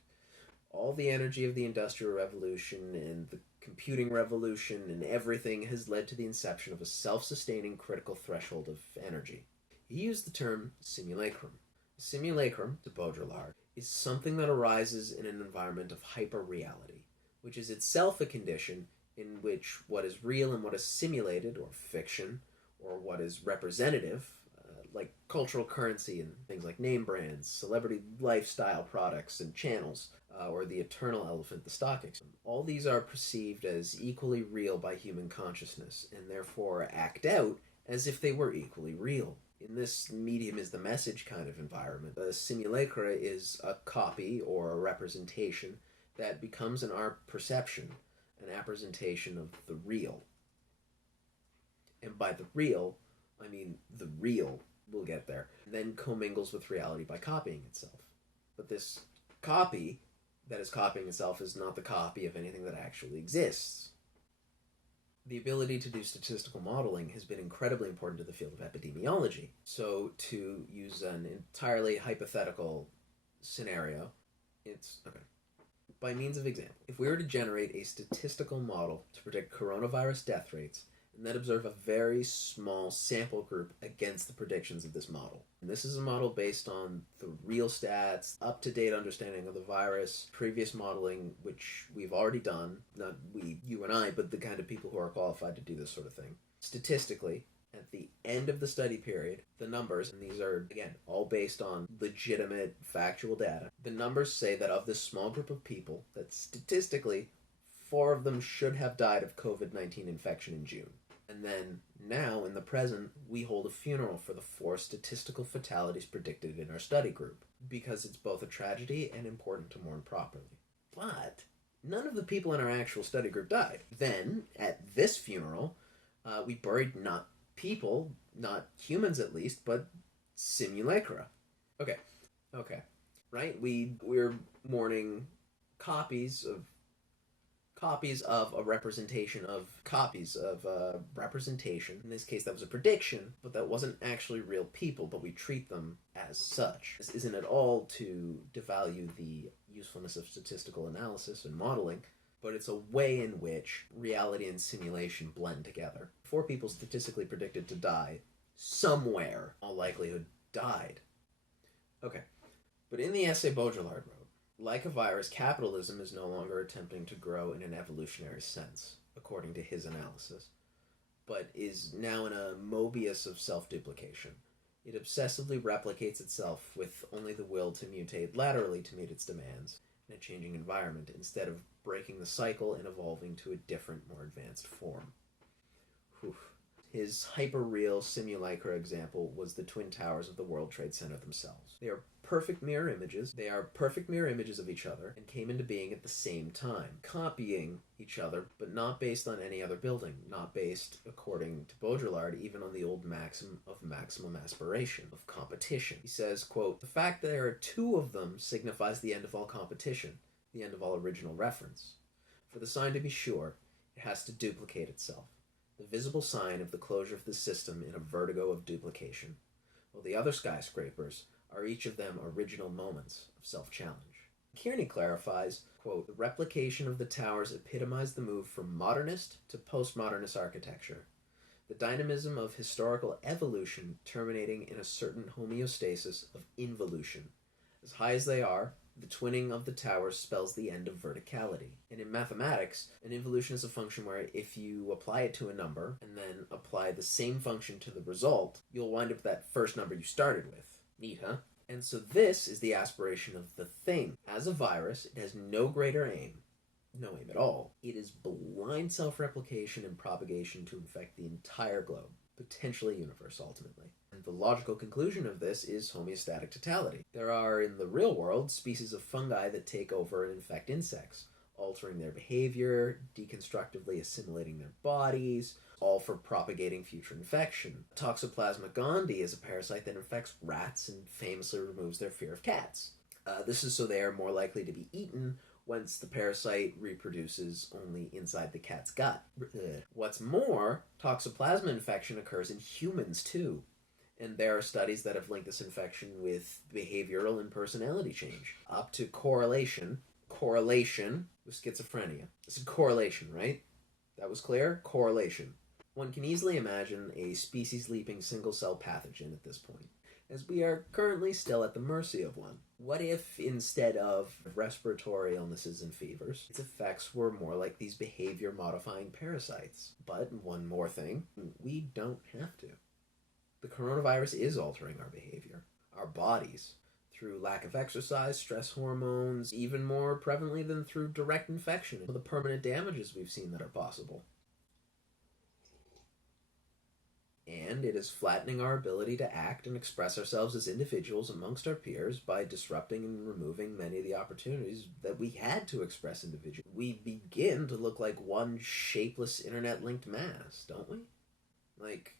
All the energy of the Industrial Revolution and the computing revolution and everything has led to the inception of a self-sustaining critical threshold of energy. He used the term simulacrum. A simulacrum, to Baudrillard, is something that arises in an environment of hyper-reality, which is itself a condition in which what is real and what is simulated, or fiction, or what is representative, like cultural currency and things like name brands, celebrity lifestyle products and channels, or the eternal elephant, the stock exchange. All these are perceived as equally real by human consciousness, and therefore act out as if they were equally real. In this medium is the message kind of environment, a simulacra is a copy or a representation that becomes an art perception, an appresentation of the real. And by the real, I mean the real, we'll get there, then commingles with reality by copying itself. But this copy that is copying itself is not the copy of anything that actually exists. The ability to do statistical modeling has been incredibly important to the field of epidemiology. So to use an entirely hypothetical scenario, it's, okay. By means of example, if we were to generate a statistical model to predict coronavirus death rates, and then observe a very small sample group against the predictions of this model. And this is a model based on the real stats, up-to-date understanding of the virus, previous modeling, which we've already done, not we, you and I, but the kind of people who are qualified to do this sort of thing. Statistically, at the end of the study period, the numbers, and these are, again, all based on legitimate, factual data, the numbers say that of this small group of people, that statistically, 4 of them should have died of COVID-19 infection in June. And then, now, in the present, we hold a funeral for the 4 statistical fatalities predicted in our study group, because it's both a tragedy and important to mourn properly. But none of the people in our actual study group died. Then, at this funeral, we buried not people, not humans at least, but simulacra. Okay. Right? We're mourning copies of copies of a representation of copies of a representation. In this case, that was a prediction, but that wasn't actually real people, but we treat them as such. This isn't at all to devalue the usefulness of statistical analysis and modeling, but it's a way in which reality and simulation blend together. 4 people statistically predicted to die somewhere, all likelihood died. Okay, but in the essay Baudrillard wrote, like a virus, capitalism is no longer attempting to grow in an evolutionary sense, according to his analysis, but is now in a Mobius of self-duplication. It obsessively replicates itself with only the will to mutate laterally to meet its demands in a changing environment, instead of breaking the cycle and evolving to a different, more advanced form. Whew. His hyper-real simulacra example was the Twin Towers of the World Trade Center themselves. They are perfect mirror images. They are perfect mirror images of each other and came into being at the same time, copying each other, but not based on any other building, not based, according to Baudrillard, even on the old maxim of maximum aspiration, of competition. He says, quote, "The fact that there are 2 of them signifies the end of all competition, the end of all original reference. For the sign to be sure, it has to duplicate itself, the visible sign of the closure of the system in a vertigo of duplication, while the other skyscrapers are each of them original moments of self-challenge." Kearney clarifies, quote, "The replication of the towers epitomized the move from modernist to postmodernist architecture, the dynamism of historical evolution terminating in a certain homeostasis of involution. As high as they are, the twinning of the towers spells the end of verticality. And in mathematics, an involution is a function where if you apply it to a number and then apply the same function to the result, you'll wind up with that first number you started with. Neat, huh? And so this is the aspiration of the thing. As a virus, it has no greater aim, no aim at all. It is blind self-replication and propagation to infect the entire globe, potentially universe ultimately. And the logical conclusion of this is homeostatic totality. There are, in the real world, species of fungi that take over and infect insects, altering their behavior, deconstructively assimilating their bodies, all for propagating future infection. Toxoplasma gondii is a parasite that infects rats and famously removes their fear of cats. This is so they are more likely to be eaten, whence the parasite reproduces only inside the cat's gut. What's more, Toxoplasma infection occurs in humans too, and there are studies that have linked this infection with behavioral and personality change, up to correlation with schizophrenia. This is correlation, right? That was clear? Correlation. One can easily imagine a species-leaping single-cell pathogen at this point, as we are currently still at the mercy of one. What if, instead of respiratory illnesses and fevers, its effects were more like these behavior-modifying parasites? But, one more thing, we don't have to. The coronavirus is altering our behavior, our bodies, through lack of exercise, stress hormones, even more prevalently than through direct infection, and the permanent damages we've seen that are possible. And it is flattening our ability to act and express ourselves as individuals amongst our peers by disrupting and removing many of the opportunities that we had to express individually. We begin to look like one shapeless internet-linked mass, don't we? Like,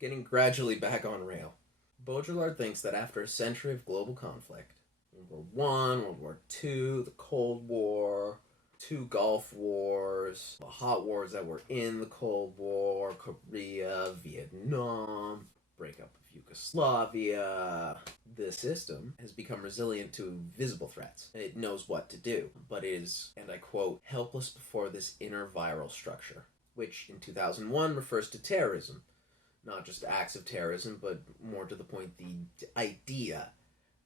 getting gradually back on rail. Baudrillard thinks that after a century of global conflict, World War I, World War II, the Cold War, 2 Gulf Wars, the hot wars that were in the Cold War, Korea, Vietnam, breakup of Yugoslavia, the system has become resilient to visible threats. It knows what to do, but is, and I quote, helpless before this inner viral structure, which in 2001 refers to terrorism. Not just acts of terrorism, but more to the point, the idea,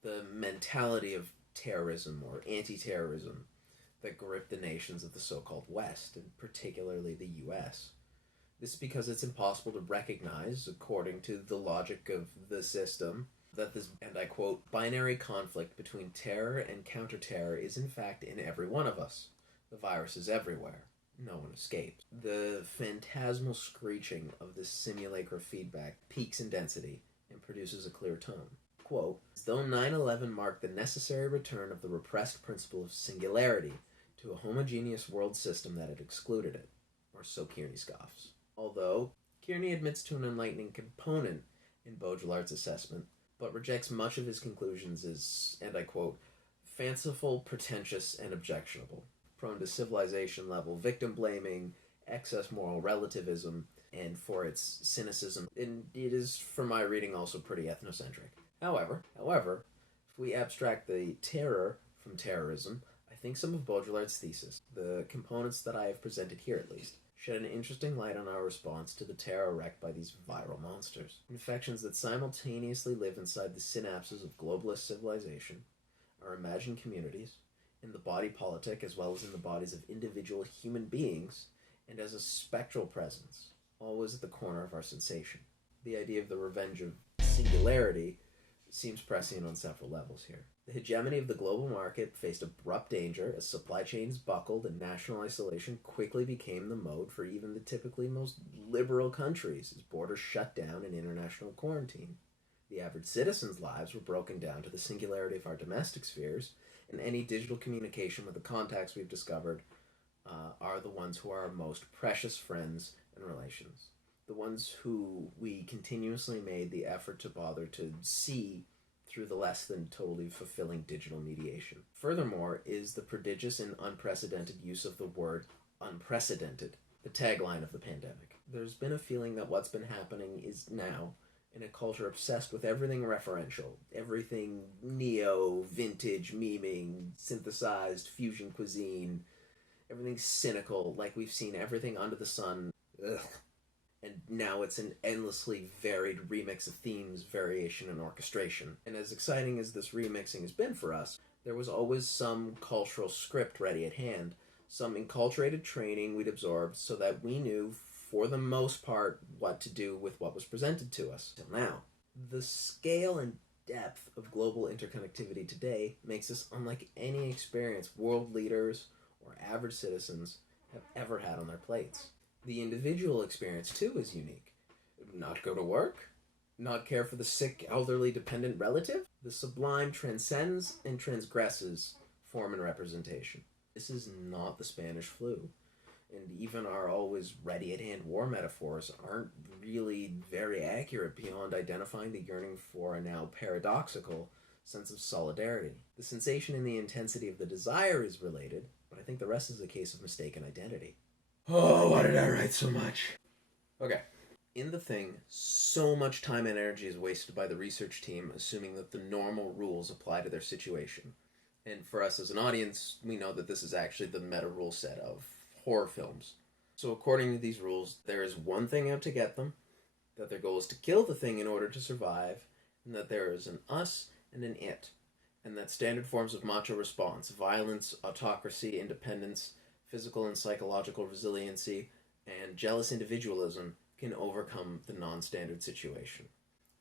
the mentality of terrorism or anti-terrorism that gripped the nations of the so-called West, and particularly the U.S. This is because it's impossible to recognize, according to the logic of the system, that this, and I quote, binary conflict between terror and counter-terror is in fact in every one of us. The virus is everywhere. No one escapes. The phantasmal screeching of this simulacra feedback peaks in density and produces a clear tone. Quote, as though 9/11 marked the necessary return of the repressed principle of singularity to a homogeneous world system that had excluded it, or so Kearney scoffs. Although, Kearney admits to an enlightening component in Baudrillard's assessment, but rejects much of his conclusions as, and I quote, fanciful, pretentious, and objectionable, prone to civilization-level victim-blaming, excess moral relativism, and for its cynicism, and it is, from my reading, also pretty ethnocentric. However, if we abstract the terror from terrorism, I think some of Baudrillard's thesis, the components that I have presented here at least, shed an interesting light on our response to the terror wreaked by these viral monsters. Infections that simultaneously live inside the synapses of globalist civilization, our imagined communities, in the body politic as well as in the bodies of individual human beings, and as a spectral presence, always at the corner of our sensation. The idea of the revenge of singularity seems prescient on several levels here. The hegemony of the global market faced abrupt danger as supply chains buckled and national isolation quickly became the mode for even the typically most liberal countries as borders shut down and international quarantine. The average citizen's lives were broken down to the singularity of our domestic spheres, and any digital communication with the contacts we've discovered are the ones who are our most precious friends and relations. The ones who we continuously made the effort to bother to see through the less than totally fulfilling digital mediation. Furthermore is the prodigious and unprecedented use of the word unprecedented, the tagline of the pandemic. There's been a feeling that what's been happening is now, in a culture obsessed with everything referential, everything neo, vintage, memeing, synthesized, fusion cuisine, everything cynical, like we've seen everything under the sun. Ugh. And now it's an endlessly varied remix of themes, variation, and orchestration. And as exciting as this remixing has been for us, there was always some cultural script ready at hand, some enculturated training we'd absorbed so that we knew, for the most part, what to do with what was presented to us. Till now, the scale and depth of global interconnectivity today makes us unlike any experience world leaders or average citizens have ever had on their plates. The individual experience, too, is unique. Not go to work? Not care for the sick, elderly, dependent relative? The sublime transcends and transgresses form and representation. This is not the Spanish flu. And even our always ready-at-hand war metaphors aren't really very accurate beyond identifying the yearning for a now paradoxical sense of solidarity. The sensation and the intensity of the desire is related, but I think the rest is a case of mistaken identity. Oh, why did I write so much? Okay. In The Thing, so much time and energy is wasted by the research team assuming that the normal rules apply to their situation. And for us as an audience, we know that this is actually the meta rule set of horror films. So according to these rules, there is one thing out to get them, that their goal is to kill the thing in order to survive, and that there is an us and an it, and that standard forms of macho response, violence, autocracy, independence, physical and psychological resiliency, and jealous individualism can overcome the non-standard situation.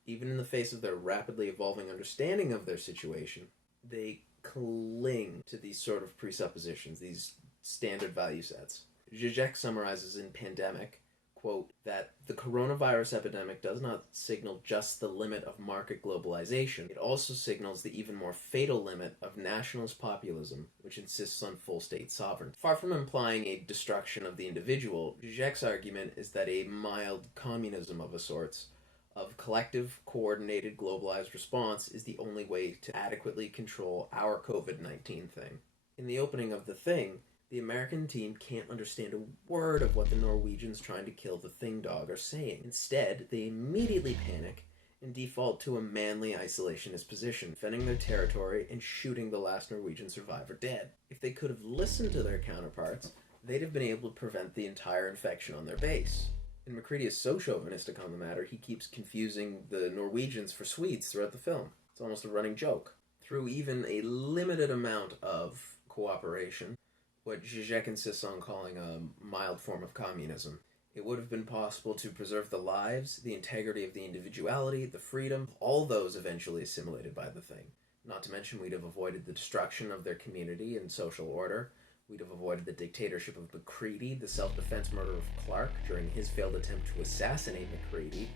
Even in the face of their rapidly evolving understanding of their situation, they cling to these sort of presuppositions, these standard value sets. Zizek summarizes in Pandemic, quote, that the coronavirus epidemic does not signal just the limit of market globalization, it also signals the even more fatal limit of nationalist populism, which insists on full state sovereignty. Far from implying a destruction of the individual, Zizek's argument is that a mild communism of a sorts, of collective, coordinated, globalized response is the only way to adequately control our COVID-19 thing. In the opening of The Thing, the American team can't understand a word of what the Norwegians trying to kill the thing dog are saying. Instead, they immediately panic and default to a manly isolationist position, defending their territory and shooting the last Norwegian survivor dead. If they could have listened to their counterparts, they'd have been able to prevent the entire infection on their base. And McCready is so chauvinistic on the matter, he keeps confusing the Norwegians for Swedes throughout the film. It's almost a running joke. Through even a limited amount of cooperation, what Zizek insists on calling a mild form of communism, it would have been possible to preserve the lives, the integrity of the individuality, the freedom, all those eventually assimilated by the thing. Not to mention we'd have avoided the destruction of their community and social order. We'd have avoided the dictatorship of McCready, the self-defense murder of Clark during his failed attempt to assassinate McCready,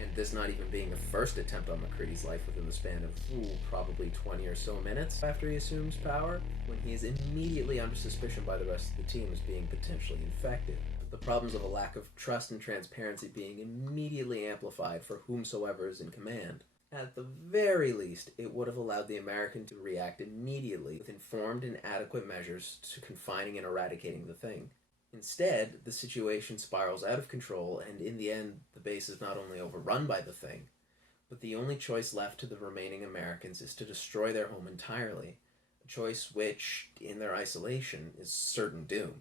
and this not even being the first attempt on McCready's life within the span of, probably 20 or so minutes after he assumes power, when he is immediately under suspicion by the rest of the team as being potentially infected. The problems of a lack of trust and transparency being immediately amplified for whomsoever is in command. At the very least, it would have allowed the American to react immediately with informed and adequate measures to confining and eradicating the thing. Instead, the situation spirals out of control, and in the end, the base is not only overrun by the thing, but the only choice left to the remaining Americans is to destroy their home entirely, a choice which, in their isolation, is certain doom.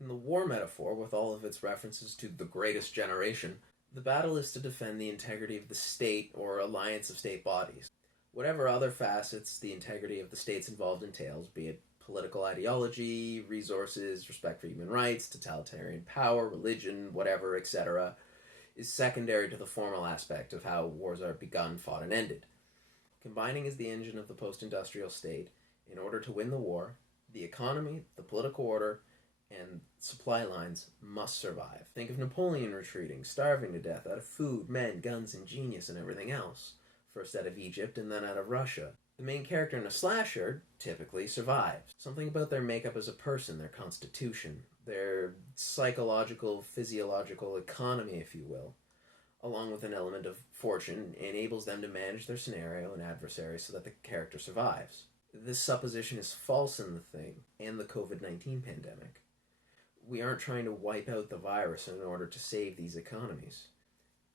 In the war metaphor, with all of its references to the greatest generation, the battle is to defend the integrity of the state or alliance of state bodies. Whatever other facets the integrity of the states involved entails, be it political ideology, resources, respect for human rights, totalitarian power, religion, whatever, etc., is secondary to the formal aspect of how wars are begun, fought, and ended. Combining is the engine of the post-industrial state. In order to win the war, the economy, the political order, and supply lines must survive. Think of Napoleon retreating, starving to death out of food, men, guns, and genius, and everything else. First out of Egypt and then out of Russia. The main character in a slasher typically survives. Something about their makeup as a person, their constitution, their psychological, physiological economy, if you will, along with an element of fortune, enables them to manage their scenario and adversary so that the character survives. This supposition is false in The Thing and the COVID-19 pandemic. We aren't trying to wipe out the virus in order to save these economies.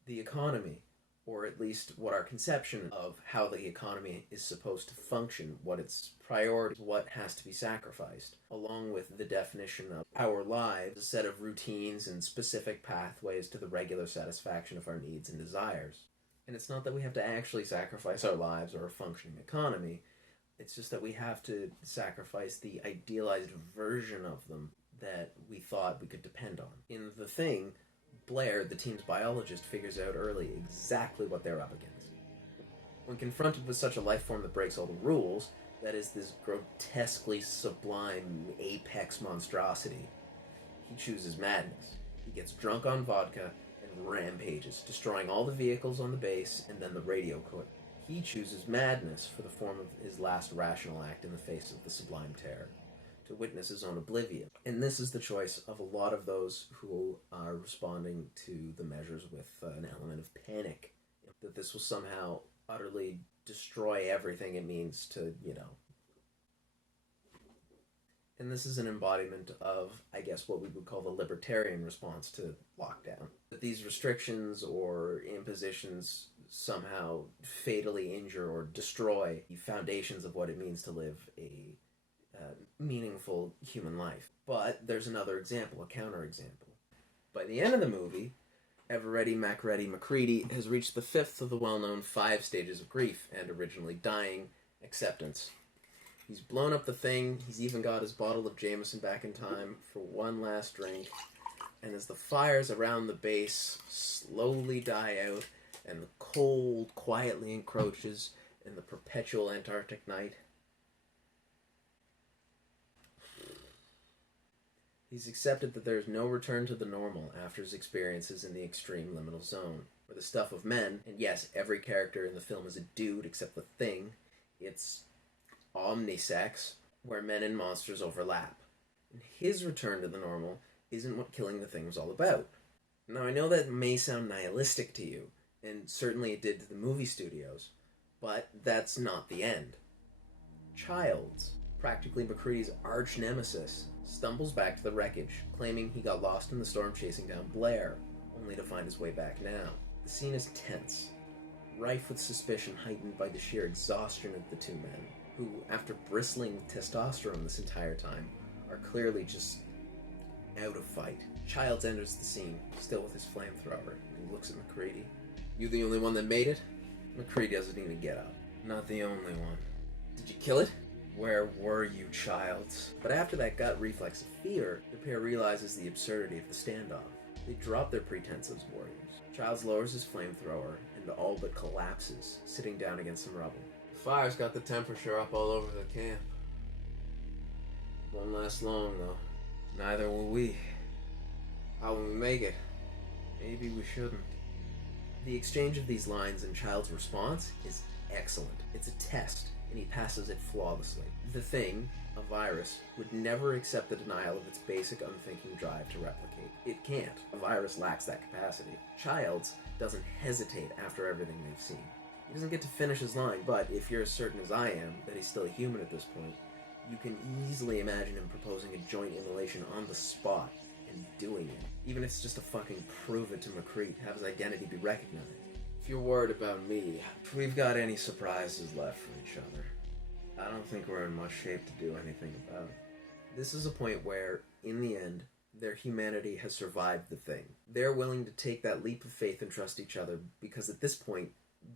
The economy, or at least what our conception of how the economy is supposed to function, what its priority, what has to be sacrificed, along with the definition of our lives, a set of routines and specific pathways to the regular satisfaction of our needs and desires. And it's not that we have to actually sacrifice our lives or a functioning economy, it's just that we have to sacrifice the idealized version of them that we thought we could depend on. In The Thing, Blair, the team's biologist, figures out early exactly what they're up against. When confronted with such a life form that breaks all the rules, that is this grotesquely sublime apex monstrosity, he chooses madness. He gets drunk on vodka and rampages, destroying all the vehicles on the base and then the radio equipment. He chooses madness for the form of his last rational act in the face of the sublime terror, to witness his own oblivion. And this is the choice of a lot of those who are responding to the measures with an element of panic. That this will somehow utterly destroy everything it means to, And this is an embodiment of, I guess, what we would call the libertarian response to lockdown. That these restrictions or impositions somehow fatally injure or destroy the foundations of what it means to live a meaningful human life. But there's another example, a counterexample. By the end of the movie, Eveready Macready Macready has reached the fifth of the well-known 5 stages of grief and originally dying acceptance. He's blown up the thing, he's even got his bottle of Jameson back in time for one last drink, and as the fires around the base slowly die out and the cold quietly encroaches in the perpetual Antarctic night, he's accepted that there is no return to the normal after his experiences in the extreme liminal zone, where the stuff of men, and yes, every character in the film is a dude except the thing, it's omnisex, where men and monsters overlap. And his return to the normal isn't what killing the thing was all about. Now, I know that may sound nihilistic to you, and certainly it did to the movie studios, but that's not the end. Childs, practically McCready's arch nemesis, stumbles back to the wreckage, claiming he got lost in the storm chasing down Blair, only to find his way back now. The scene is tense, rife with suspicion heightened by the sheer exhaustion of the two men, who, after bristling with testosterone this entire time, are clearly just out of fight. Childs enters the scene, still with his flamethrower, and looks at McCready. "You the only one that made it?" McCready doesn't even get up. "Not the only one." "Did you kill it?" "Where were you, Childs?" But after that gut reflex of fear, the pair realizes the absurdity of the standoff. They drop their pretense as warriors. Childs lowers his flamethrower and all but collapses, sitting down against some rubble. "The fire's got the temperature up all over the camp. Won't last long, though. Neither will we. How will we make it? Maybe we shouldn't." The exchange of these lines and Child's response is excellent. It's a test, and he passes it flawlessly. The Thing, a virus, would never accept the denial of its basic unthinking drive to replicate. It can't. A virus lacks that capacity. Childs doesn't hesitate after everything they've seen. He doesn't get to finish his line, but if you're as certain as I am that he's still a human at this point, you can easily imagine him proposing a joint immolation on the spot and doing it. Even if it's just to fucking prove it to McCree, have his identity be recognized. If you're worried about me, if we've got any surprises left for each other, I don't think we're in much shape to do anything about it. This is a point where, in the end, their humanity has survived the thing. They're willing to take that leap of faith and trust each other because at this point,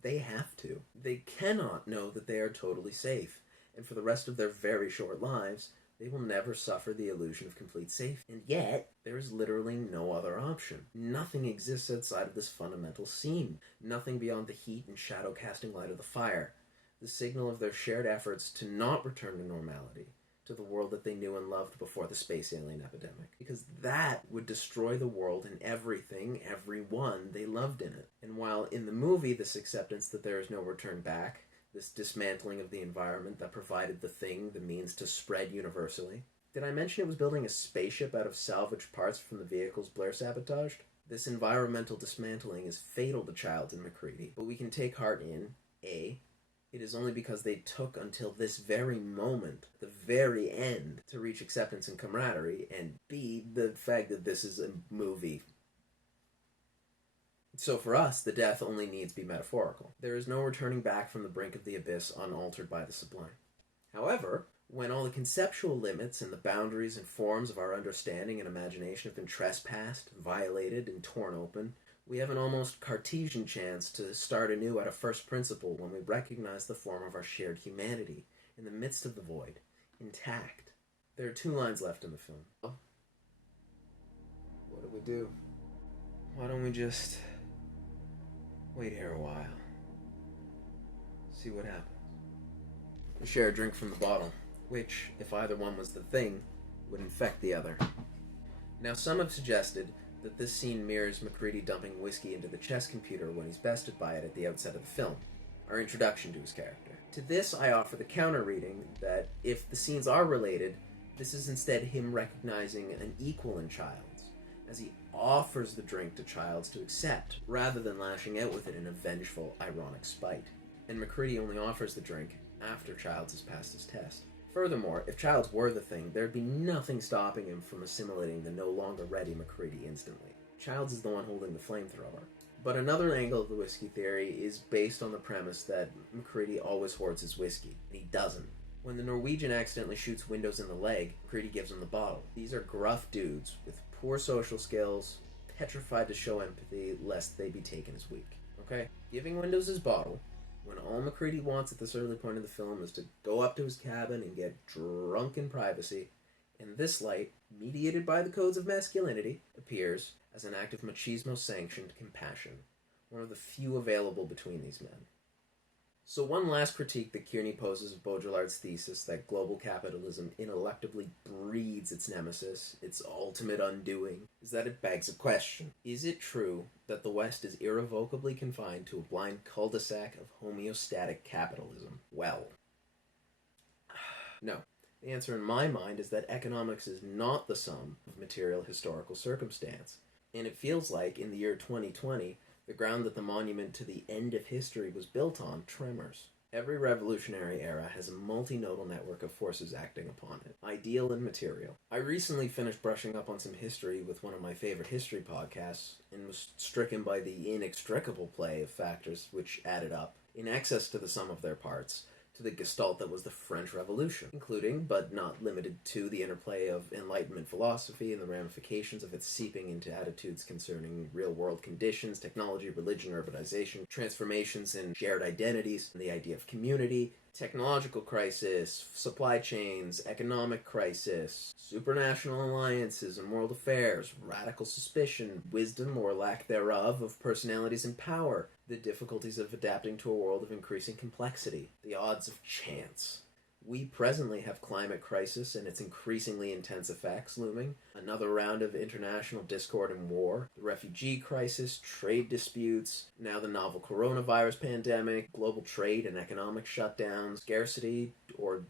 they have to. They cannot know that they are totally safe, and for the rest of their very short lives, they will never suffer the illusion of complete safety. And yet, there is literally no other option. Nothing exists outside of this fundamental scene. Nothing beyond the heat and shadow-casting light of the fire. The signal of their shared efforts to not return to normality, to the world that they knew and loved before the space alien epidemic. Because that would destroy the world and everything, everyone they loved in it. And while in the movie, this acceptance that there is no return back, this dismantling of the environment that provided the thing the means to spread universally. Did I mention it was building a spaceship out of salvaged parts from the vehicles Blair sabotaged? This environmental dismantling is fatal to Childs and McCready, but we can take heart in, A, it is only because they took until this very moment, the very end, to reach acceptance and camaraderie, and B, the fact that this is a movie. So for us, the death only needs be metaphorical. There is no returning back from the brink of the abyss unaltered by the sublime. However, when all the conceptual limits and the boundaries and forms of our understanding and imagination have been trespassed, violated, and torn open, we have an almost Cartesian chance to start anew at a first principle when we recognize the form of our shared humanity in the midst of the void, intact. There are 2 lines left in the film. What do we do? Why don't we just wait here a while? See what happens. We share a drink from the bottle, which, if either one was the thing, would infect the other. Now, some have suggested that this scene mirrors McCready dumping whiskey into the chess computer when he's bested by it at the outset of the film, our introduction to his character. To this, I offer the counter-reading that if the scenes are related, this is instead him recognizing an equal in Childs, as he offers the drink to Childs to accept, rather than lashing out with it in a vengeful, ironic spite. And McCready only offers the drink after Childs has passed his test. Furthermore, if Childs were the thing, there'd be nothing stopping him from assimilating the no longer ready McCready instantly. Childs is the one holding the flamethrower. But another angle of the whiskey theory is based on the premise that McCready always hoards his whiskey, and he doesn't. When the Norwegian accidentally shoots Windows in the leg, McCready gives him the bottle. These are gruff dudes with poor social skills, petrified to show empathy lest they be taken as weak. Okay? Giving Windows his bottle, when all McCready wants at this early point in the film is to go up to his cabin and get drunk in privacy, and this light, mediated by the codes of masculinity, appears as an act of machismo-sanctioned compassion, one of the few available between these men. So one last critique that Kearney poses of Baudrillard's thesis that global capitalism ineluctably breeds its nemesis, its ultimate undoing, is that it begs a question. Is it true that the West is irrevocably confined to a blind cul-de-sac of homeostatic capitalism? Well, no. The answer in my mind is that economics is not the sum of material historical circumstance. And it feels like, in the year 2020, the ground that the monument to the end of history was built on tremors. Every revolutionary era has a multinodal network of forces acting upon it, ideal and material. I recently finished brushing up on some history with one of my favorite history podcasts, and was stricken by the inextricable play of factors which added up, in excess to the sum of their parts, to the gestalt that was the French Revolution, including, but not limited to, the interplay of Enlightenment philosophy and the ramifications of its seeping into attitudes concerning real-world conditions, technology, religion, urbanization, transformations in shared identities, and the idea of community, technological crisis, supply chains, economic crisis, supranational alliances and world affairs, radical suspicion, wisdom or lack thereof of personalities in power, the difficulties of adapting to a world of increasing complexity, the odds of chance. We presently have climate crisis and its increasingly intense effects looming, another round of international discord and war, the refugee crisis, trade disputes, now the novel coronavirus pandemic, global trade and economic shutdowns, scarcity, or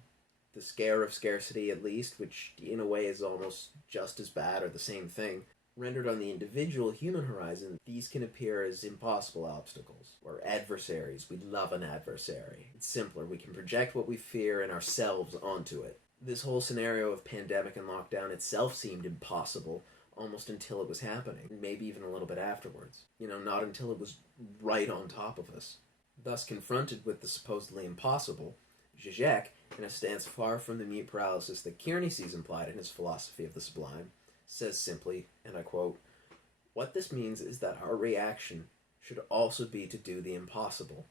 the scare of scarcity at least, which in a way is almost just as bad or the same thing. Rendered on the individual human horizon, these can appear as impossible obstacles, or adversaries. We love an adversary. It's simpler. We can project what we fear and ourselves onto it. This whole scenario of pandemic and lockdown itself seemed impossible almost until it was happening, maybe even a little bit afterwards. Not until it was right on top of us. Thus, confronted with the supposedly impossible, Zizek, in a stance far from the mute paralysis that Kearney sees implied in his philosophy of the sublime, says simply, and I quote, "What this means is that our reaction should also be to do the impossible,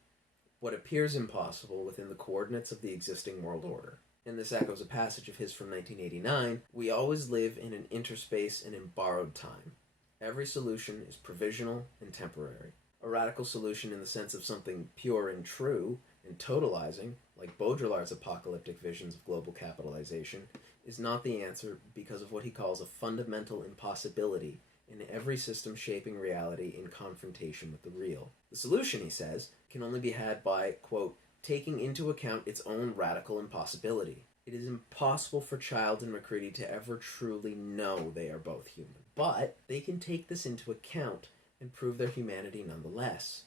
what appears impossible within the coordinates of the existing world order." And this echoes a passage of his from 1989, "We always live in an interspace and in borrowed time. Every solution is provisional and temporary. A radical solution in the sense of something pure and true and totalizing, like Baudrillard's apocalyptic visions of global capitalization, is not the answer because of what he calls a fundamental impossibility in every system shaping reality in confrontation with the real. The solution," he says, "can only be had by, quote, taking into account its own radical impossibility. It is impossible for Childe and Macready to ever truly know they are both human. But they can take this into account and prove their humanity nonetheless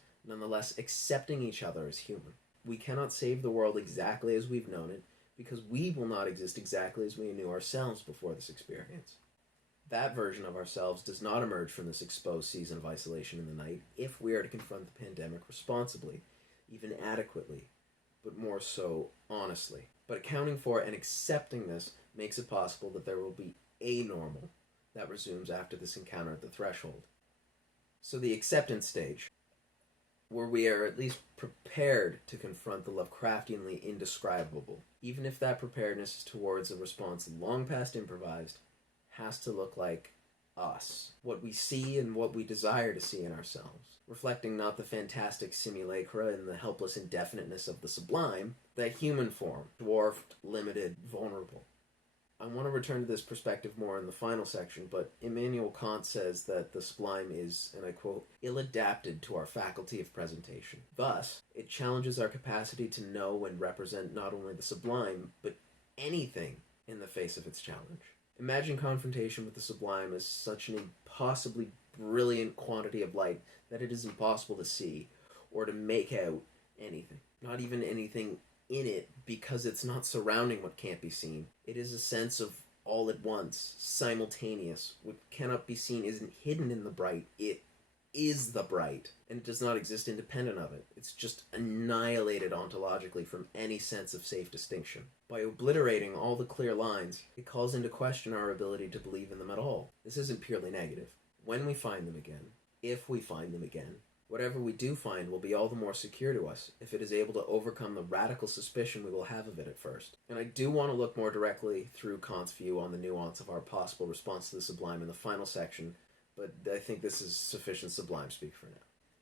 accepting each other as human. We cannot save the world exactly as we've known it, because we will not exist exactly as we knew ourselves before this experience. That version of ourselves does not emerge from this exposed season of isolation in the night if we are to confront the pandemic responsibly, even adequately, but more so honestly. But accounting for and accepting this makes it possible that there will be a normal that resumes after this encounter at the threshold. So the acceptance stage, where we are at least prepared to confront the Lovecraftianly indescribable, even if that preparedness is towards a response long past improvised, has to look like us, what we see and what we desire to see in ourselves, reflecting not the fantastic simulacra and the helpless indefiniteness of the sublime, that human form, dwarfed, limited, vulnerable. I want to return to this perspective more in the final section, but Immanuel Kant says that the sublime is, and I quote, ill-adapted to our faculty of presentation. Thus, it challenges our capacity to know and represent not only the sublime, but anything in the face of its challenge. Imagine confrontation with the sublime as such an impossibly brilliant quantity of light that it is impossible to see or to make out anything. Not even anything in it, because it's not surrounding what can't be seen. It is a sense of all at once, simultaneous. What cannot be seen isn't hidden in the bright. It is the bright, and it does not exist independent of it. It's just annihilated ontologically from any sense of safe distinction. By obliterating all the clear lines, it calls into question our ability to believe in them at all. This isn't purely negative. When we find them again, if we find them again, whatever we do find will be all the more secure to us if it is able to overcome the radical suspicion we will have of it at first. And I do want to look more directly through Kant's view on the nuance of our possible response to the sublime in the final section, but I think this is sufficient sublime speak for now.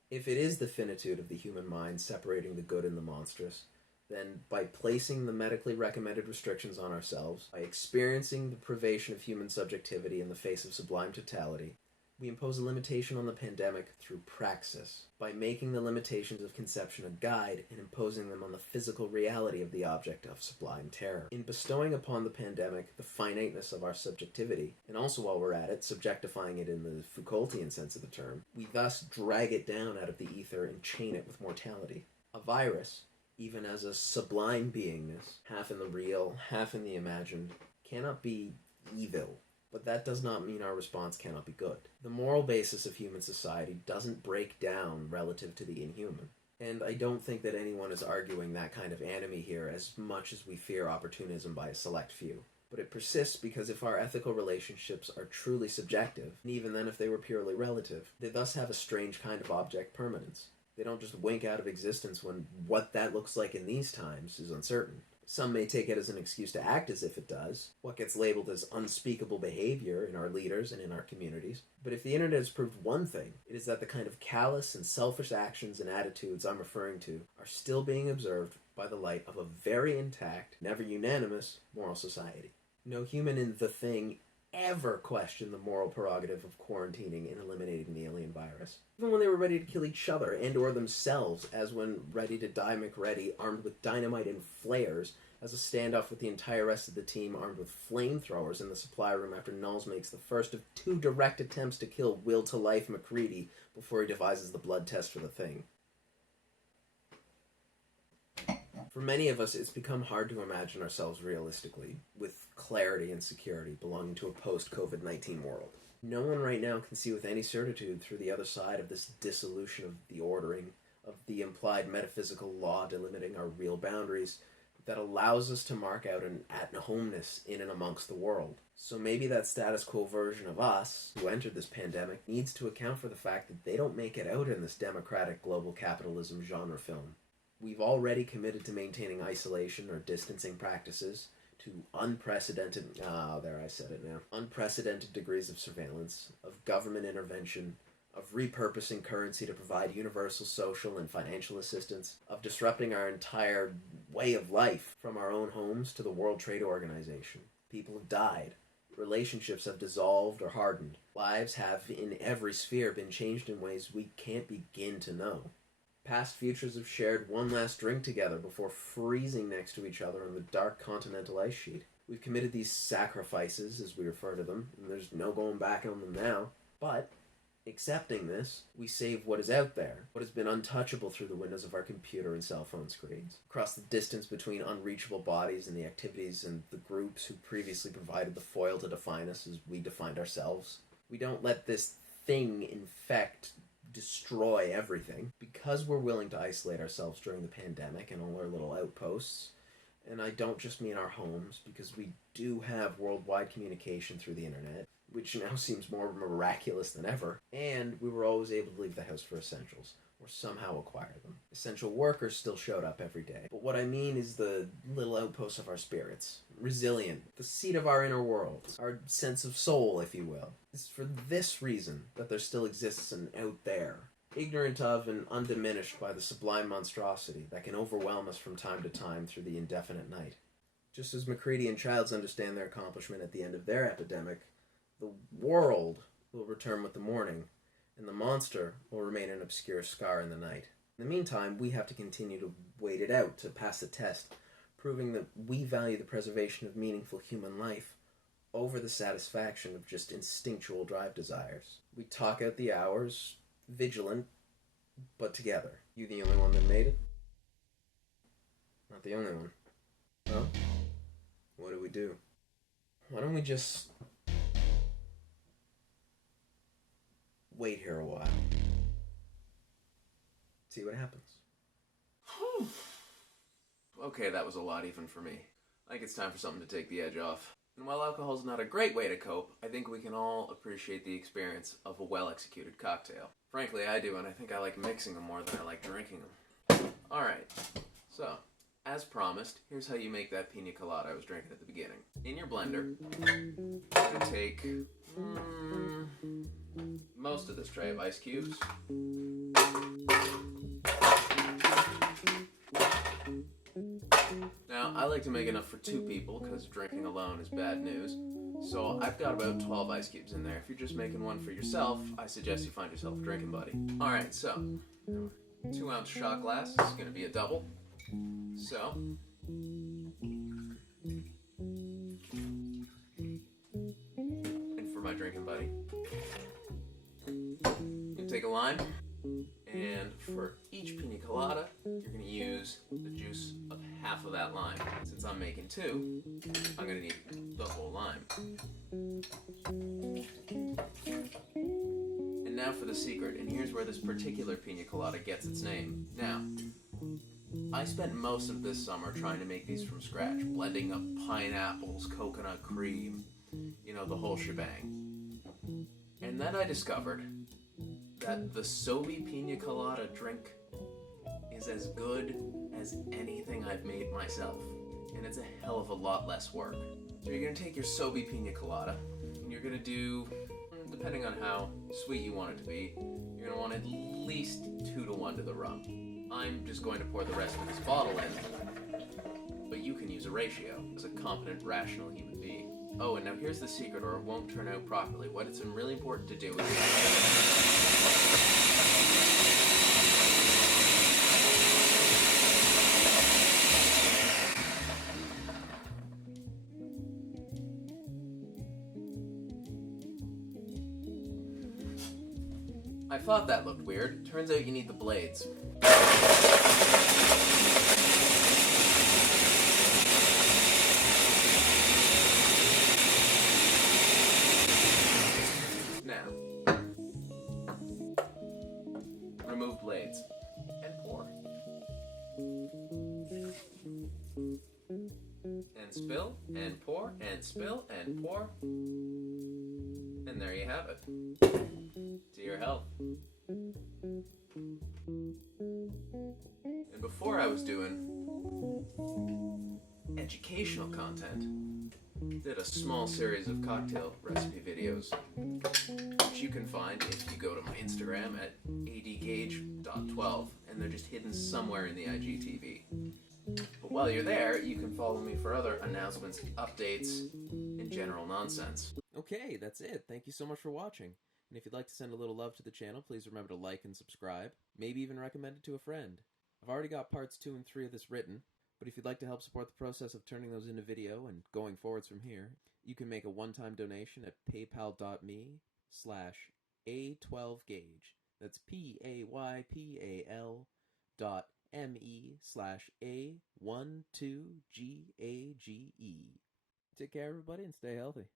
If it is the finitude of the human mind separating the good and the monstrous, then by placing the medically recommended restrictions on ourselves, by experiencing the privation of human subjectivity in the face of sublime totality, we impose a limitation on the pandemic through praxis, by making the limitations of conception a guide and imposing them on the physical reality of the object of sublime terror. In bestowing upon the pandemic the finiteness of our subjectivity, and also while we're at it, subjectifying it in the Foucaultian sense of the term, we thus drag it down out of the ether and chain it with mortality. A virus, even as a sublime beingness, half in the real, half in the imagined, cannot be evil. But that does not mean our response cannot be good. The moral basis of human society doesn't break down relative to the inhuman. And I don't think that anyone is arguing that kind of anomie here as much as we fear opportunism by a select few. But it persists because if our ethical relationships are truly subjective, and even then if they were purely relative, they thus have a strange kind of object permanence. They don't just wink out of existence when what that looks like in these times is uncertain. Some may take it as an excuse to act as if it does, what gets labeled as unspeakable behavior in our leaders and in our communities. But if the internet has proved one thing, it is that the kind of callous and selfish actions and attitudes I'm referring to are still being observed by the light of a very intact, never unanimous, moral society. No human in The Thing ever questioned the moral prerogative of quarantining and eliminating the alien virus. Even when they were ready to kill each other and or themselves, as when Ready to Die McReady, armed with dynamite and flares, as a standoff with the entire rest of the team armed with flamethrowers in the supply room after Nulls makes the first of 2 direct attempts to kill will-to-life MacReady before he devises the blood test for the thing. For many of us, it's become hard to imagine ourselves realistically, with clarity and security belonging to a post-COVID-19 world. No one right now can see with any certitude through the other side of this dissolution of the ordering, of the implied metaphysical law delimiting our real boundaries, that allows us to mark out an at-homeness in and amongst the world. So maybe that status quo version of us, who entered this pandemic, needs to account for the fact that they don't make it out in this democratic global capitalism genre film. We've already committed to maintaining isolation or distancing practices, to unprecedented degrees of surveillance, of government intervention, of repurposing currency to provide universal social and financial assistance, of disrupting our entire way of life from our own homes to the World Trade Organization. People have died. Relationships have dissolved or hardened. Lives have, in every sphere, been changed in ways we can't begin to know. Past futures have shared one last drink together before freezing next to each other on the dark continental ice sheet. We've committed these sacrifices, as we refer to them, and there's no going back on them now. But, accepting this, we save what is out there, what has been untouchable through the windows of our computer and cell phone screens. Across the distance between unreachable bodies and the activities and the groups who previously provided the foil to define us as we defined ourselves. We don't let this thing infect, destroy everything. Because we're willing to isolate ourselves during the pandemic and all our little outposts, and I don't just mean our homes, because we do have worldwide communication through the internet, which now seems more miraculous than ever, and we were always able to leave the house for essentials, or somehow acquire them. Essential workers still showed up every day, but what I mean is the little outposts of our spirits, resilient, the seat of our inner world, our sense of soul, if you will. It's for this reason that there still exists an out there, ignorant of and undiminished by the sublime monstrosity that can overwhelm us from time to time through the indefinite night. Just as MacReady and Childs understand their accomplishment at the end of their epidemic, the world will return with the morning, and the monster will remain an obscure scar in the night. In the meantime, we have to continue to wait it out, to pass the test, proving that we value the preservation of meaningful human life over the satisfaction of just instinctual drive desires. We talk out the hours, vigilant, but together. You the only one that made it? Not the only one. Well, what do we do? Why don't we just wait here a while? See what happens. Okay, that was a lot even for me. I think it's time for something to take the edge off. And while alcohol's not a great way to cope, I think we can all appreciate the experience of a well-executed cocktail. Frankly, I do, and I think I like mixing them more than I like drinking them. Alright, so, as promised, here's how you make that pina colada I was drinking at the beginning. In your blender, you're going to take most of this tray of ice cubes. Now, I like to make enough for 2 people because drinking alone is bad news. So I've got about 12 ice cubes in there. If you're just making one for yourself, I suggest you find yourself a drinking buddy. Alright, so 2-ounce shot glass is going to be a double. So and for my drinking buddy, you take a lime, and for each pina colada, you're going to use the juice of half of that lime. Since I'm making 2, I'm going to need the whole lime. And now for the secret, and here's where this particular pina colada gets its name. Now, I spent most of this summer trying to make these from scratch, blending up pineapples, coconut cream, the whole shebang. And then I discovered that the Sobe Pina Colada drink is as good as anything I've made myself, and it's a hell of a lot less work. So you're going to take your Sobe Pina Colada, and you're going to do, depending on how sweet you want it to be, you're going to want at least 2-to-1 to the rum. I'm just going to pour the rest of this bottle in, but you can use a ratio as a competent, rational human being. Oh, and now here's the secret, or it won't turn out properly. What it's really important to do is I thought that looked weird. Turns out you need the blades. Now, remove blades and pour. And spill, and pour, and spill, and pour. And there you have it. To your health. And before I was doing educational content, did a small series of cocktail recipe videos, which you can find if you go to my Instagram at adgage.12, and they're just hidden somewhere in the IGTV. But while you're there, you can follow me for other announcements, updates, and general nonsense. Okay, that's it. Thank you so much for watching. And if you'd like to send a little love to the channel, please remember to like and subscribe. Maybe even recommend it to a friend. I've already got parts 2 and 3 of this written, but if you'd like to help support the process of turning those into video and going forwards from here, you can make a one-time donation at paypal.me/A12gauge. That's PAYPAL.me/A12GAGE. Take care, everybody, and stay healthy.